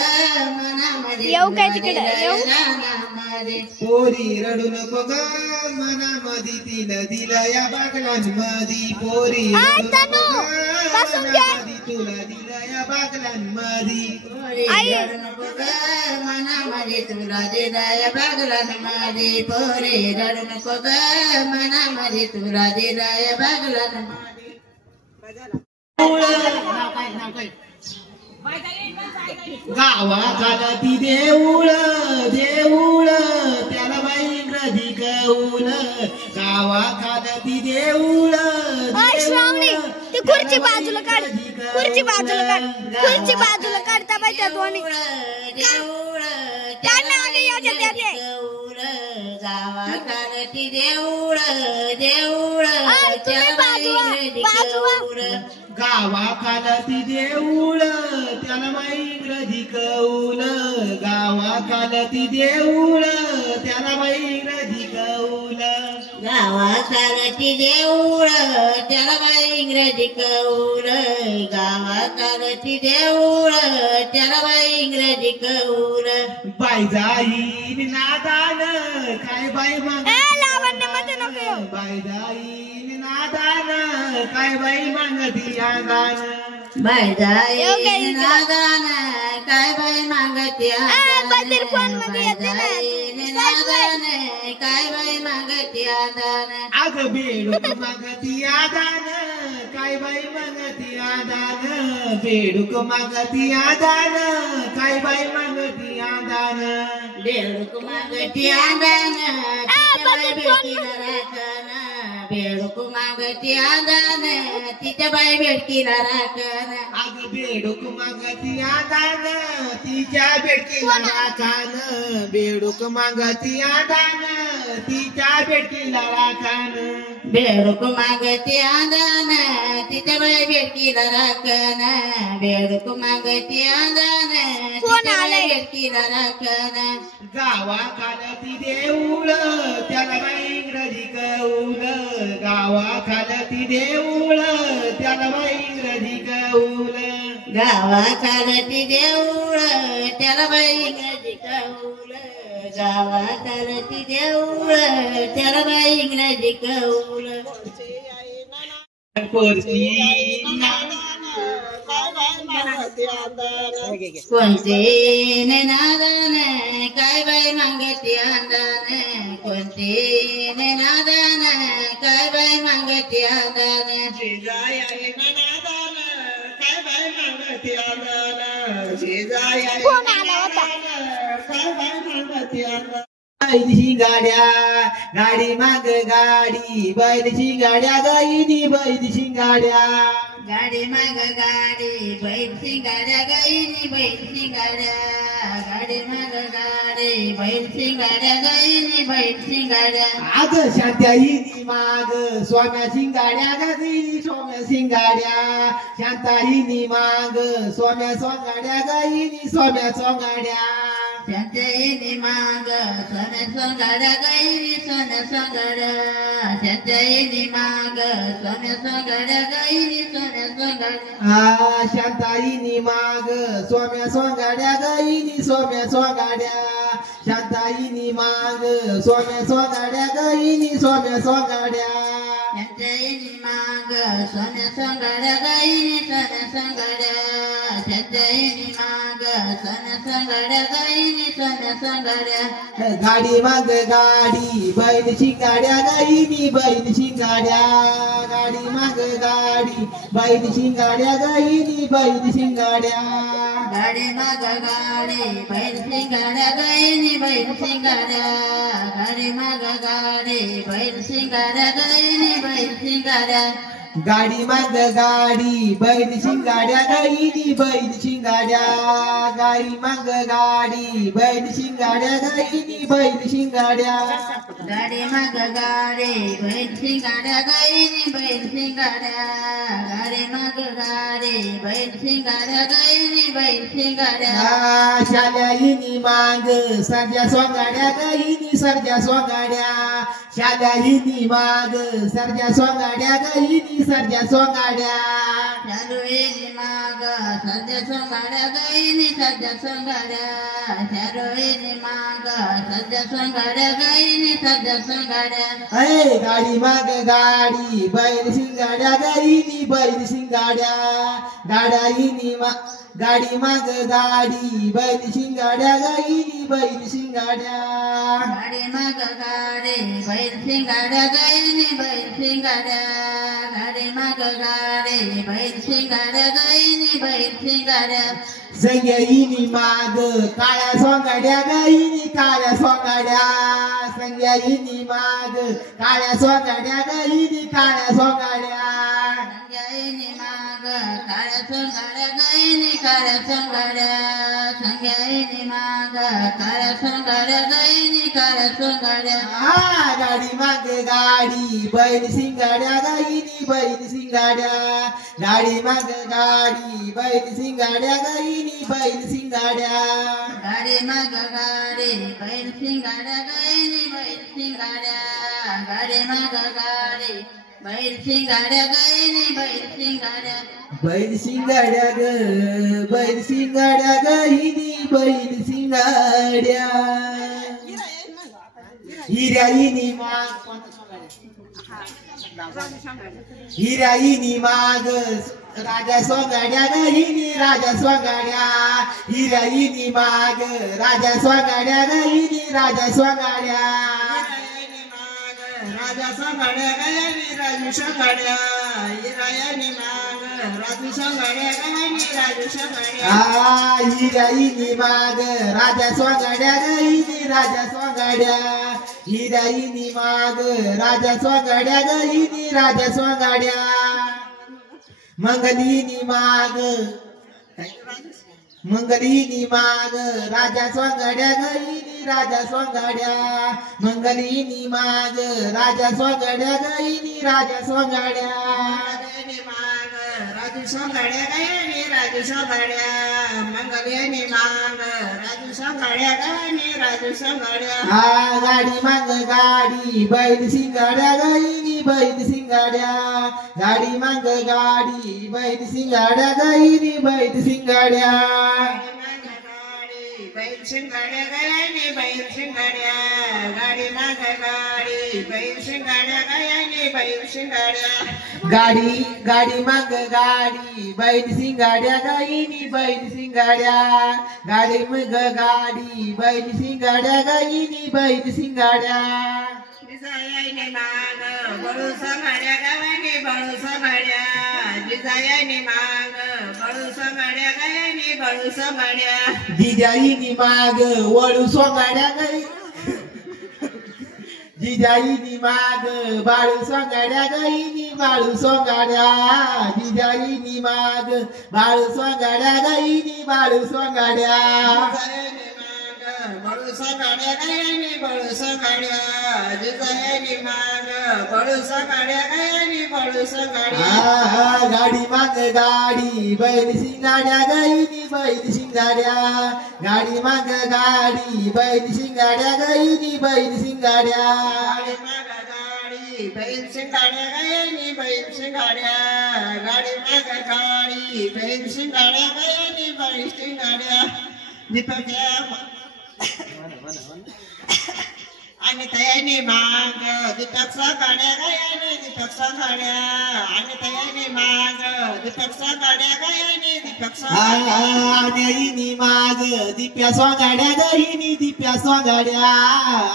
मनामध्ये तुला दिलंय रानामध्ये पोरी रडू नको ग मनामधी तिला दिलं या बागलांमधी पोरी रडू नको ग मनामधी तुला दिलं या बागलांमधी पोरी रडू नको ग मनामध्ये तुला दिलंय बागलांमध्ये पोरी रडू नको ग मनामध्ये तुला दिलंय बागलांमध्ये गावाखाला ती देऊळ देऊळ त्याला बाई इंग्रजी कौल गावाखाला ती देऊळ ती खुर्ची बाजूला काढ खुर्ची बाजूला काढ खुर्ची बाजूला काढता बाई त्या दोन्ही गावाखाला ती देऊळ देऊळ त्याला बाई इंग्रजी कौल गावाखाला ती देऊळ त्याला बाई इंग्रजी कौल गावाखाला ती देऊळ त्याला बाई इंग्रजी कौल गावाखाला ती देऊळ त्याला बाई इंग्रजी कौल गावाखाला ती देऊळ त्याला बाई इंग्रजी कौल बाई जाईन नादान काय बाई माग बाई जाईन नादान काय बाई मागती आगान बाई जाईन नादान काय बाई मागती आगान बाई जाईन नादान काय बाई मागती आदान अग बेडूक मागती आदान काय बाई मागती आदान बेडूक मागती आदान काय बाई मागती आदान बेडूक मागती आदान तिच्या बाई भेटीला राखण बेडूक मागती आदान तिच्या बाई भेटीला राखण अग बेडूक मागती आदान तिच्या भेटीला राखण बेडूक मागती आदान तिच्या भेटीला राखण बेडूक मागती आदान तिच्या बाई भेटीला राखण बेडूक मागती आदान तिच्या बाई भेटीला राखण गावाखालती देऊळ त्याला बाई इंग्रजी कौल गावाखालती देऊळ त्याला बाई इंग्रजी कौल गावाखालती देऊळ त्याला बाई इंग्रजी कौल गावाखालती देऊळ त्याला बाई इंग्रजी कौल कोणती नादान काय बाई मागती आदान कोणते नादान काय बाई मागती आदान काय बाई मागती आदान बैलची गाड्या गाडी माग गाडी बैलची गाड्या गाईनी बैलची गाड्या गाडी माग गाडी बैलची गाड्या गाईनी बैलची गाड्या गाडी माग गाडी बैलची गाड्या गाईनी बैलची गाड्या आग शांताईनी माग स्वाम्याची गाड्या गाईनी स्वाम्याची गाड्या शांताईनी माग स्वाम्या गाड्या गाईनी स्वाम्या गाड्या शांताईनी माग सोन्या गाड्या गाईनी सोन्या गाड्या शांताईनी माग सोन्या गाड्या गाईनी सोन्या गाड्या शांताईनी माग स्वाम्या गाड्या गाईनी स्वाम्या गाड्या शांताईनी माग स्वाम्या गाड्या गाईनी स्वाम्या गाड्या शांताईनी माग सोन्या गाड्या गाईनी सोन्या गाड्या शांताईनी माग सोन्या गाड्या गाईनी सोन्या गाड्या गाडी माग गाडी बैलची गाड्या गाईनी बैलची गाड्या गाडी माग गाडी बैलची गाड्या गाईनी बैलची गाड्या गाडी माग गाडी बैलची गाड्या गाईनी बैलची गाड्या गाडी माग गाडी बैलची गाड्या गाईनी बैलची गाड्या गाडी माग गाडी बैलची गाड्या गाईनी बैलची गाड्या गाडी माग गाडी बैलची गाड्या गाईनी बैलची गाड्या गाडी माग गाडी बैलची गाड्या गाईनी बैलची गाड्या गाडी माग गाडी बैलची गाड्या गाईनी बैलची गाड्या शाल्याईनी माग सरजा गाड्या गाईनी सरजा गाड्या शाल्याईनी माग सरजा गाड्या गाईनी सरजा गाड्या शारोईनी माग सरजा गाड्या गाईनी सरजा गाड्या शारोईनी माग सरजा गाड्या गाईनी सरजा गाड्या गाडी माग गाडी बैलची गाड्या गाईनी बैलची गाड्या गाड्याईनी गाडी माग गाडी बैलची गाड्या गाईनी बैलची गाड्या गाडी माग गाडी बैलची गाड्या गाईनी बैलची गाड्या गाडी माग गाडी बैलची गाड्या गाईनी बैलची गाड्या संग्याईनी माग काळ्या गाड्या गाईनी काळ्या गाड्या संग्याईनी माग काळ्या गाड्या गाईनी काळ्या गाड्या संग्याईनी माग काळ्या गाड्या गाईनी काळ्या गाड्या संग्याईनी माग काळ्या गाड्या गाईनी काळ्या गाड्या गाडी माग गाडी बैलची गाड्या गाईनी बैलची गाड्या गाडी माग गाडी बैलची गाड्या गाईनी बैलची गाड्या गाडी माग गाडी बैलची गाड्या गाईनी बैलची गाड्या गाडी माग गाडी बैलची गाड्या गाईनी बैलची गाड्या बैलची गाड्या ग बैलची गाड्या गाईनी बैलची गाड्या हिऱ्याईनी माग हिराईनी माग राजा सोंगाड्या गहिनी राजा सोंगाड्या हिराईनी माग राजा सोंगाड्या गहिनी राजा सोंगाड्या राजा सोंगाड्या गहिनी राजू सोंगाड्या हिराईनी माग राजू सोंगाड्या गहिनी राजू सोंगाड्या हिराईनी माग राजा सोंगाड्या गहिनी राजा सोंगाड्या हिराईनी माग राजा सोंगाड्या गहिनी राजा सोंगाड्या मंगलीनी माग मंगलीनी माग राजा सोंगाड्या गहिनी राजा सोंगाड्या मंगलीनी माग राजा सोंगाड्या गहिनी राजा सोंगाड्या राजू सोंगाड्या गहिनी राजू सोंगाड्या मंगलीनी माग राजू सोंगाड्या गहिनी राजू सोंगाड्या गाडी माग गाडी बैल सिंगाड्या गहिनी बैल सिंगाड्या गाडी माग गाडी बैल सिंगाड्या गहिनी बैल सिंगाड्या बैल सिंगाड्या गहिनी बैल सिंगाड्या गाडी माग गाडी बैल सिंगाड्या गहिनी बैल सिंगाड्या गाडी माग गाडी बैल सिंगाड्या गहिनी बैल सिंगाड्या गाडी माग गाडी बैल सिंगाड्या गहिनी बैल सिंगाड्या जिजायाने माग बळू सांगाड्या गहिनी बळू सांगाड्या जिजायाने माग बळू सांगाड्या गहिनी बळू सांगाड्या जिजाईनी माग वळू सांगाड्या गहिनी जिजाईनी माग बाळू सोंगाड्या गहिनी बाळू सोंगाड्या जिजाईनी माग बाळू सोंगाड्या गहिनी बाळू सोंगाड्या बाळू सोंगाड्या गहिनी बाळू सोंगाड्या जिजाईनी माग बाळू सोंगाड्या गहिनी बाळू सोंगाड्या गाडी माग गाडी बैल सिंगाड्या गहिनी बैल सिंगाड्या गाडी माग गाडी बैल सिंगाड्या गहिनी बैल सिंगाड्या गाडी माग गाडी बैल सिंगाड्या गहिनी बैल सिंगाड्या गाडी माग गाडी बैल सिंगाड्या गहिनी बैल सिंगाड्या दीपक आणि तयाने माग दीपक सांगाड्या गयाने दीपक सांगाड्या आणि तयाने माग दीपक सांगाड्या गयाने दीपक सांगाड्या माग दीप्या सांगाड्या गहिनी दीप्या सांगाड्या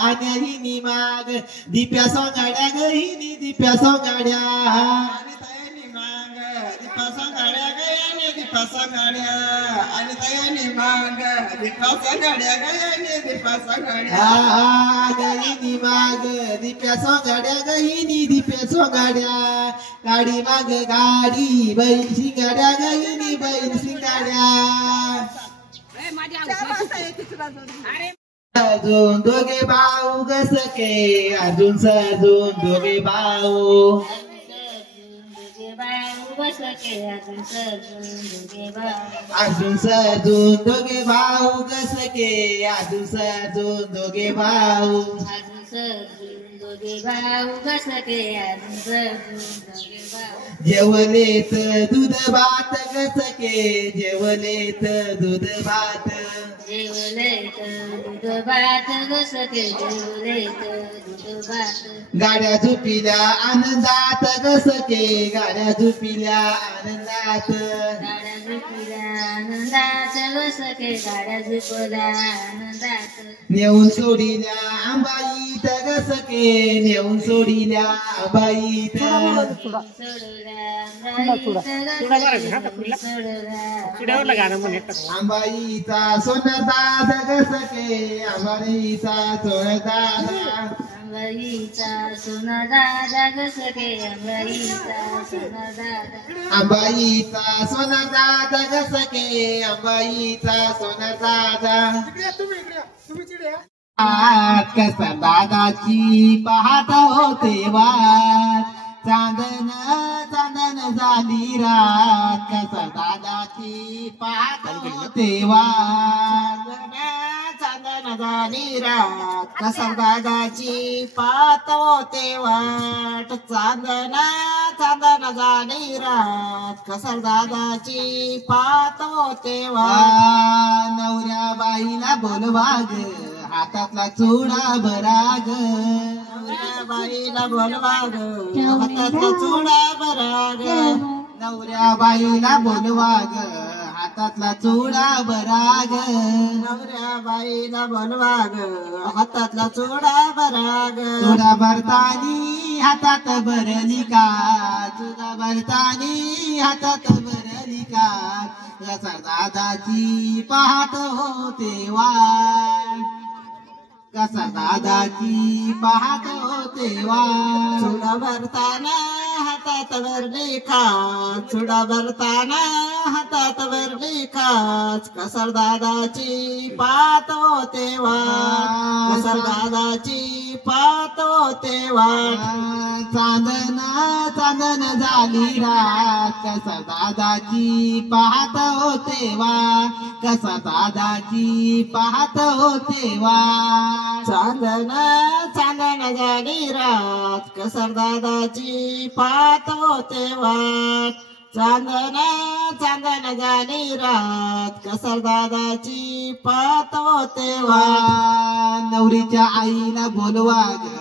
आणि माग दीप्या सांगाड्या गहिनी दीप्या सांगाड्या आणि तयाने माग दीपा सांगाड्या गयाने दीपा सांगाड्या आणि तयाने माग दीपा सांगाड्या गयाने दीपा सांगाड्या गहिनी माग दीप्या सोंगाड्या गहिनी दीप्या सोंगाड्या गाडी माग गाडी बैल सिंगाड्या गहिनी बैल सिंगाड्या अजून दोघे भाऊ गसके अजून सजून दोघे भाऊ अजून सजून दोघे भाऊ गसके अजून सजून दोघे भाऊ जेवलेत दूध भात गसके जेवलेत दूध भात गाड्या झुपिल्या आनंदात गसके गाड्या झुपिल्या आनंदात नेऊन सोडिल्या आंबाईत गसके नेऊन सोडिल्या आंबाईत आंबाईचा सोनदाद गसके आंबाईचा सोनदाद अंबाईचा सोना दादा गसके अंबाईचा सोना दादा अंबाईचा सोना दादा गसके अंबाईचा सोना दादा आज कसा दादाची पाहत होते वाट चांदन चांदन झाली रात कसा दादाची पाहत होते वाट चांदन झाली रात कसा दादाची पाहत होते वाट चांदन चांदन झाली रात कसा दादाची पाहत होते वाट नवऱ्या बाईला बोलवा ग हातातला चुडा बरा ग नवऱ्या बाईला बोलवा ग हातातला चुडा बरा ग नवऱ्या बाईला बोलवा ग हातातला चुडा बरा ग नवऱ्या बाईला बोलवा ग हातातला चुडा बरा ग चुडा भरतानी हातात भरली का चुडा भरतानी हातात भरली का कसा दादाची पाहत होते वाट कसा दादाची पाहत होते वाट चुडा भरताना हातात भरली काच चुडा भरताना हातात भरली काच कसर दादाची पाहत होते वाट कसर दादाची पाहत होते वाट चांदन चांदन झाली रात कसा दादाची पाहत होते वाट कसा दादाची पाहत होते वाट चांदन चांदन झाली रात कसर दादाची पाहत होते वाट चांदन चांदन झाली रात कसर दादाची पाहत होते वाट नवरीच्या आईला बोलवा ग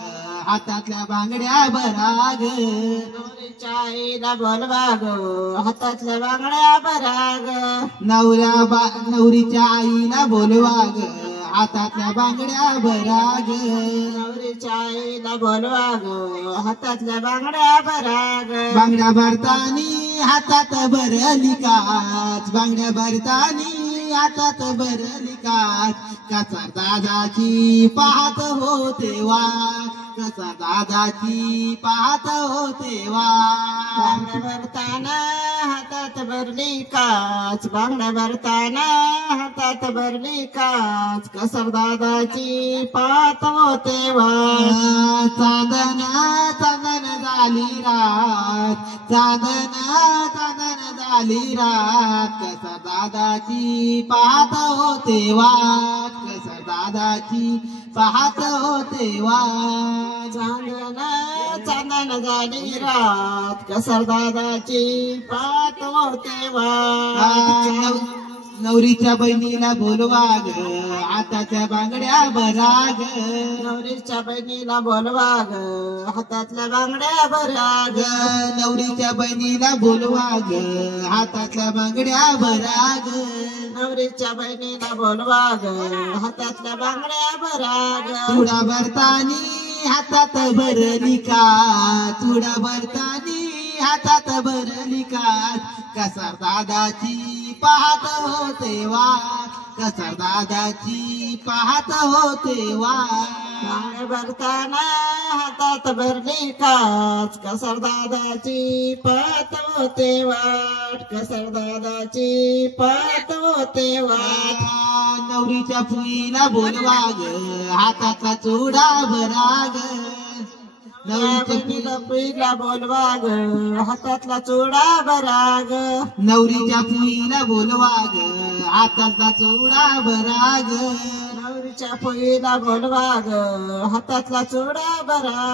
हातातल्या बांगड्या बरा ग नवरीच्या आईला बोलवा ग हातातल्या बांगड्या बरा ग नवरीच्या आईला बोलवा ग हातातल्या बांगड्या बरा ग नवरीच्या आईला बोलवा ग हातातल्या बांगड्या बरा ग बांगड्या भरतानी हातात भरली काच बांगड्या भरतानी हातात भरली काच कसा दादाची पाहत होते वाट कसा दादाची पाहत होते वाट बांगड्या भरताना हातात भरली काच बांगड्या भरताना हातात भरली काच कसर दादाची पाहत होते वाट चांदन चांदन झाली रात चांदन चांदन झाली रात कसा दादाची पाहत होते वाट कसा दादाची पाहत होते वाट चांदन चांदन झाली रात कसर दादाची पाहत होते वाट नवरीच्या बहिणीला बोलवा ग हाताच्या बांगड्या बरा ग नवरीच्या बहिणीला बोलवा ग हातातल्या बांगड्या बरा ग नवरीच्या बहिणीला बोलवा ग हातातल्या बांगड्या बरा ग नवरीच्या बहिणीला बोलवा ग हातातल्या बांगड्या बरा ग चुडा भरतानी हातात भरली का चुडा भरतानी हातात भरली का कसा दादाची पाहत होते वाट कसा दादाची पाहत होते वाट बांगड्या भरताना हातात भरली काच कसर दादाची पाहत होते वाट कसर दादाची पाहत होते वाट नवरीच्या फुईला बोलवा ग हातातला चुडा भरा ग नवरीच्या पुईला बोलवा ग हातातला चुडा बरा ग नवरीच्या फुईला बोलवा ग हातातला चुडा भरा ग नवरीच्या पुईला बोलवा ग हातातला चुडा बरा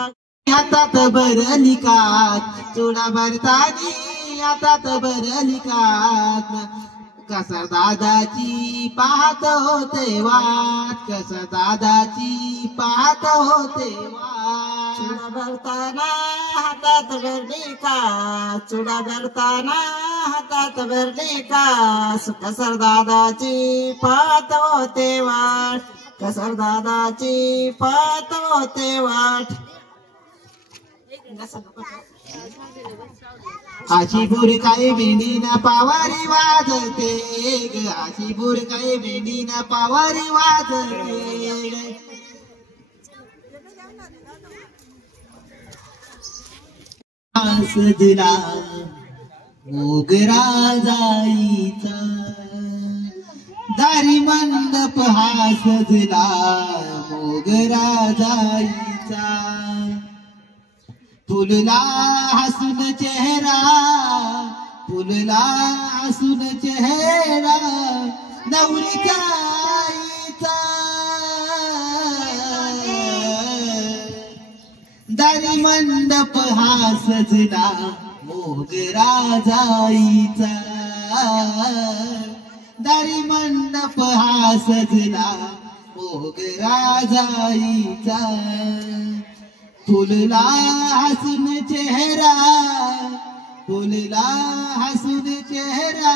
हातात भरली काच चुडा भरतानी हातात भरली काच कसा दादाची पाहत होते वाट कसा दादाची पाहत होते वाट चुडा भरताना हातात भरली काच चुडा भरताना हातात भरली काच कसर दादाची पाहत होते वाट कसर दादाची पाहत होते वाट अशी बुरकाई भेंडीना पावारी वाजते ग अशी बुरकाई भेंडीना पावारी वाजते सजला मोगरा जाईचा दारी मंडप हा सजला मोगरा जाईचा फुलला हसून चेहरा फुलला हसून चेहरा नवरीच्या आईचा दारी मंडप हा सजला मोगरा जाईचा दारी मंडप हा सजला मोगरा जाईचा फुलला हसून चेहरा, फुलला हसून चेहरा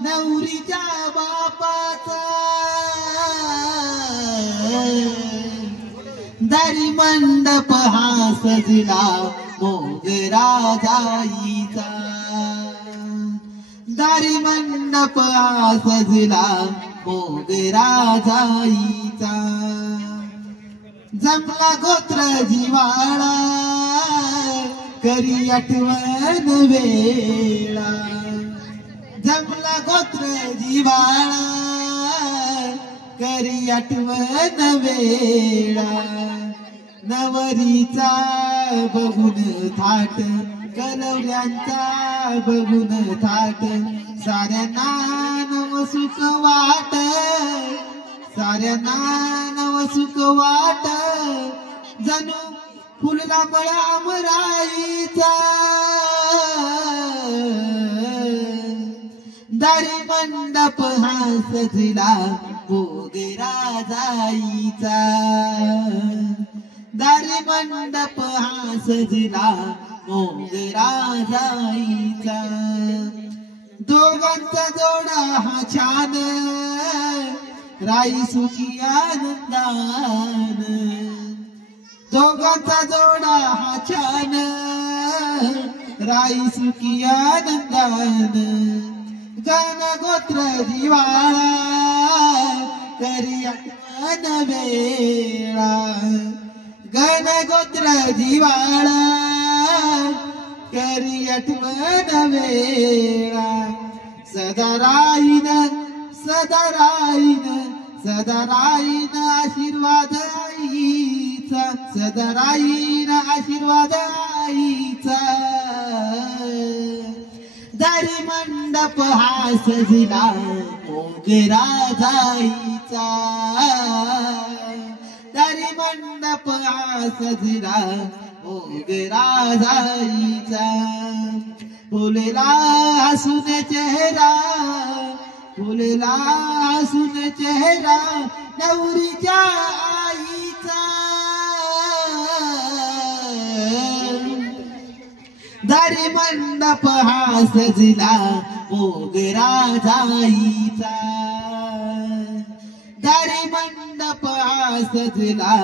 नवरीच्या बापाचा, दारी मंडप हा सजला मोगरा जाईचा, दारी मंडप हा सजला मोगरा जाईचा, जमला गोत्र जिवाळा करी आठवण वेळा, जमला गोत्र जिवाळा करी आठवण वेळा, नवरीचा बघून थाट कलवल्यांचा बघून थाट, साऱ्यांना नवसुख वाट, साऱ्यांना नवसुख वाट, जणू फुलला मळा अमराईचा, दारी मंडप हा सजला मोगरा जाईचा, दारी मंडप हा सजला मोगरा जाईचा, दोघांचा जोडा हा छान राई सुखी आनंदान, दोघांचा जोडा हा छान राई सुखी आनंदान, गण गोत्र जिवाळा करी आठवण वेळा, गण गोत्र जिवाळा करी आठवण वेळा, सदा राहीन सदा राहीन सदा राहीन आशीर्वाद आईचा, सदा राहीन आशीर्वाद आईचा, दारी मंडप हा सजला मोगरा जाईचा, दारी मंडप हा सजला मोगरा जाईचा, फुलला हसून चेहरा, फुलला हसून चेहरा नवरीच्या आईचा, दारी मंडप हा सजला मोगरा जाईचा, दारी मंडप हा सजला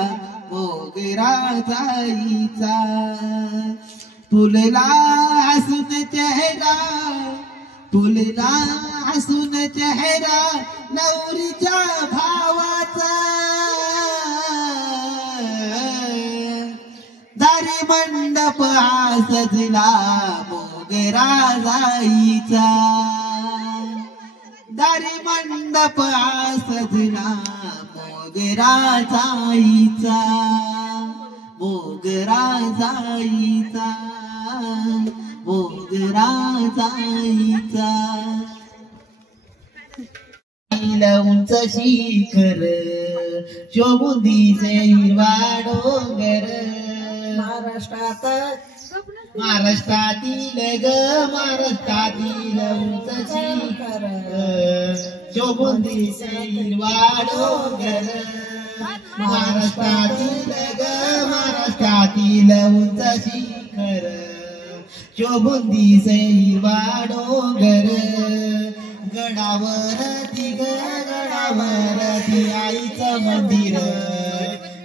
मोगरा जाईचा, फुलला हसून चेहरा, फुलला हसून चेहरा नवरीच्या भावाचा, दारी मंडप हा सजला मोगरा जाईचा, दारी मंडप हा सजला मोगरा जाईचा, मोगरा जाईचा, मोगरा जाईचा, उंच शिखर शोभुंदीचे हिरवा डोंगर, महाराष्ट्रात महाराष्ट्रातील ग महाराष्ट्रातील उंच शिखर शोभुंदीचे हिरवा डोंगर, महाराष्ट्रातील ग महाराष्ट्रातील उंच शिखर शोभुंदीचे हिरवा डोंगर, गडावरती ग गडावरती आईचं मंदिर,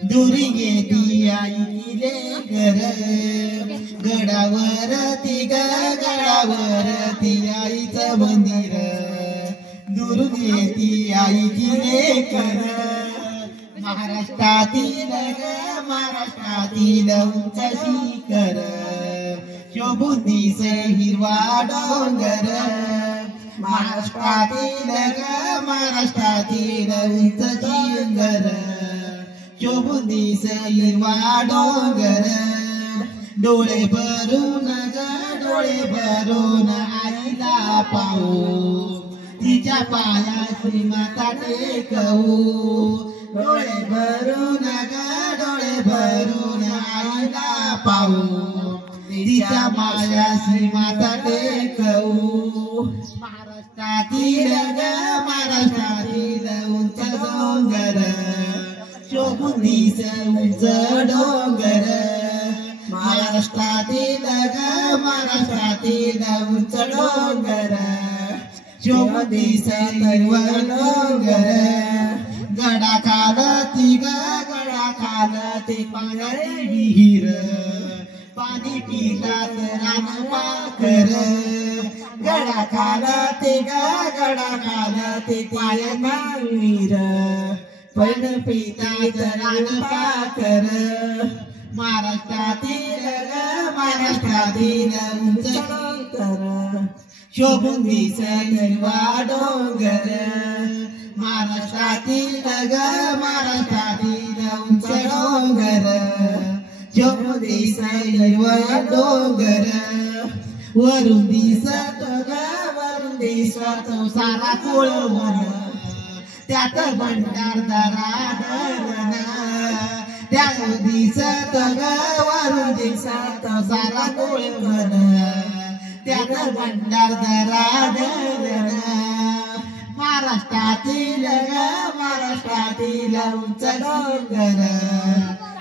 दुरी घेती आई लेकर, गडावरती ग गडावरती आईचं मंदिर, दूर घेती आईची लेकर, महाराष्ट्रातील ग महाराष्ट्रातील उंच शिखर शोभुंदीचे हिरवा डोंगर, महाराष्ट्रातील ग महाराष्ट्रातील उंच शिखर शोभुंदीचे हिरवा डोंगर, डोळे भरून ग डोळे भरून आईला पाहू, तिच्या पायाशी माता टेकवू, डोळे भरून ग डोळे भरून आईला पाहू, तिच्या मायाशी माता टेकवू, महाराष्ट्रातील ग महाराष्ट्रातील उंच डोंगर शोभुंदीचे उंच डोंगर, महाराष्ट्रातील ग महाराष्ट्रातील उंच डोंगर शोभून दिसत हिरवं डोंगर गडा खालती ग गडा खालती पाण्याची विहीर पाणी पितात रानपाखर गडा खालती ग गडा खालती पाण्याची विहीर पण पितात रानपाखर महाराष्ट्रातील ग महाराष्ट्रातील उंच डोंगर शोभून दिसत हिरवा डोंगर महाराष्ट्रातील ग महाराष्ट्रातील उंच डोंगर शोभून दिसत हिरवा डोंगर वरून दिसत ग वरून दिसत सारा कोळवण त्यात भंडारदरा धरण त्यात दिसत ग वरून दिसत सारा कोळवण त्यात भंडारदरा धरण महाराष्ट्रातील ग महाराष्ट्रातील उंच डोंगर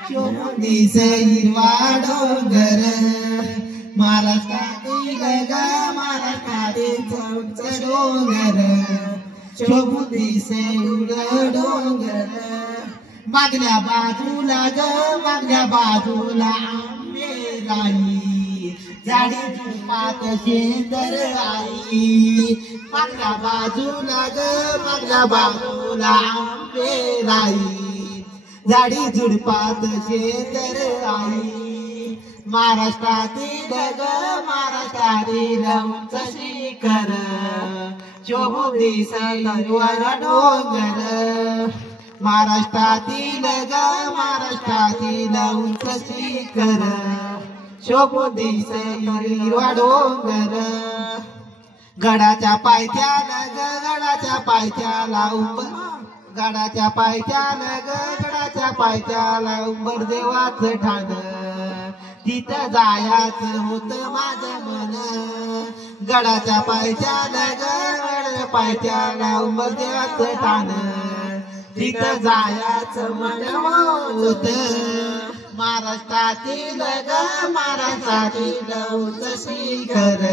शोभून दिसत हिरवा डोंगर महाराष्ट्रातील ग महाराष्ट्रातील उंच डोंगर शोभून दिसत डोंगर मागल्या बाजूला ग मागल्या बाजूला आंबे राई झाडी झुडपात शेंदर आई मागल्या बाजूला ग मागल्या बाजूला आंबे राई झाडी झुडपात शेंदर आई महाराष्ट्रातील ग महाराष्ट्रातील उंच शिखर शोभून दिसत हिरवा डोंगर महाराष्ट्रातील ग महाराष्ट्रातील उंच शिखर शोभून दिसत हिरवा डोंगर गडाच्या पायथ्याला ग गडाच्या पायथ्याला गडाच्या पायथ्याला ग गडाच्या पायथ्याला उंबर देवाचं ठाण तिथं जायचं होत माझं मन गडाच्या पायथ्याला ग गडाच्या पायथ्याला उंबर देवाचं ठाण तिथं जायचं मन होत महाराष्ट्रातील ग महाराष्ट्रातील उंच शिखर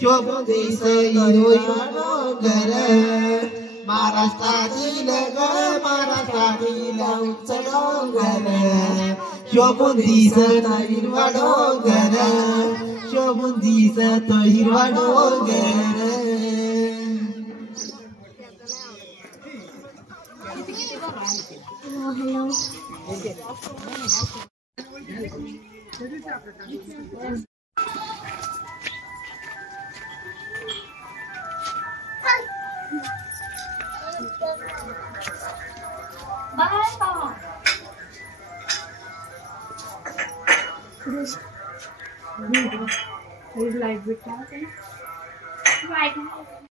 शोभून दिसत हिरवा डोंगर महाराष्ट्रातील ग महाराष्ट्रातील उंच डोंगर शोभून दिसत हिरवा डोंगर शोभून दिसत हिरवा डोंगर लाईट बिट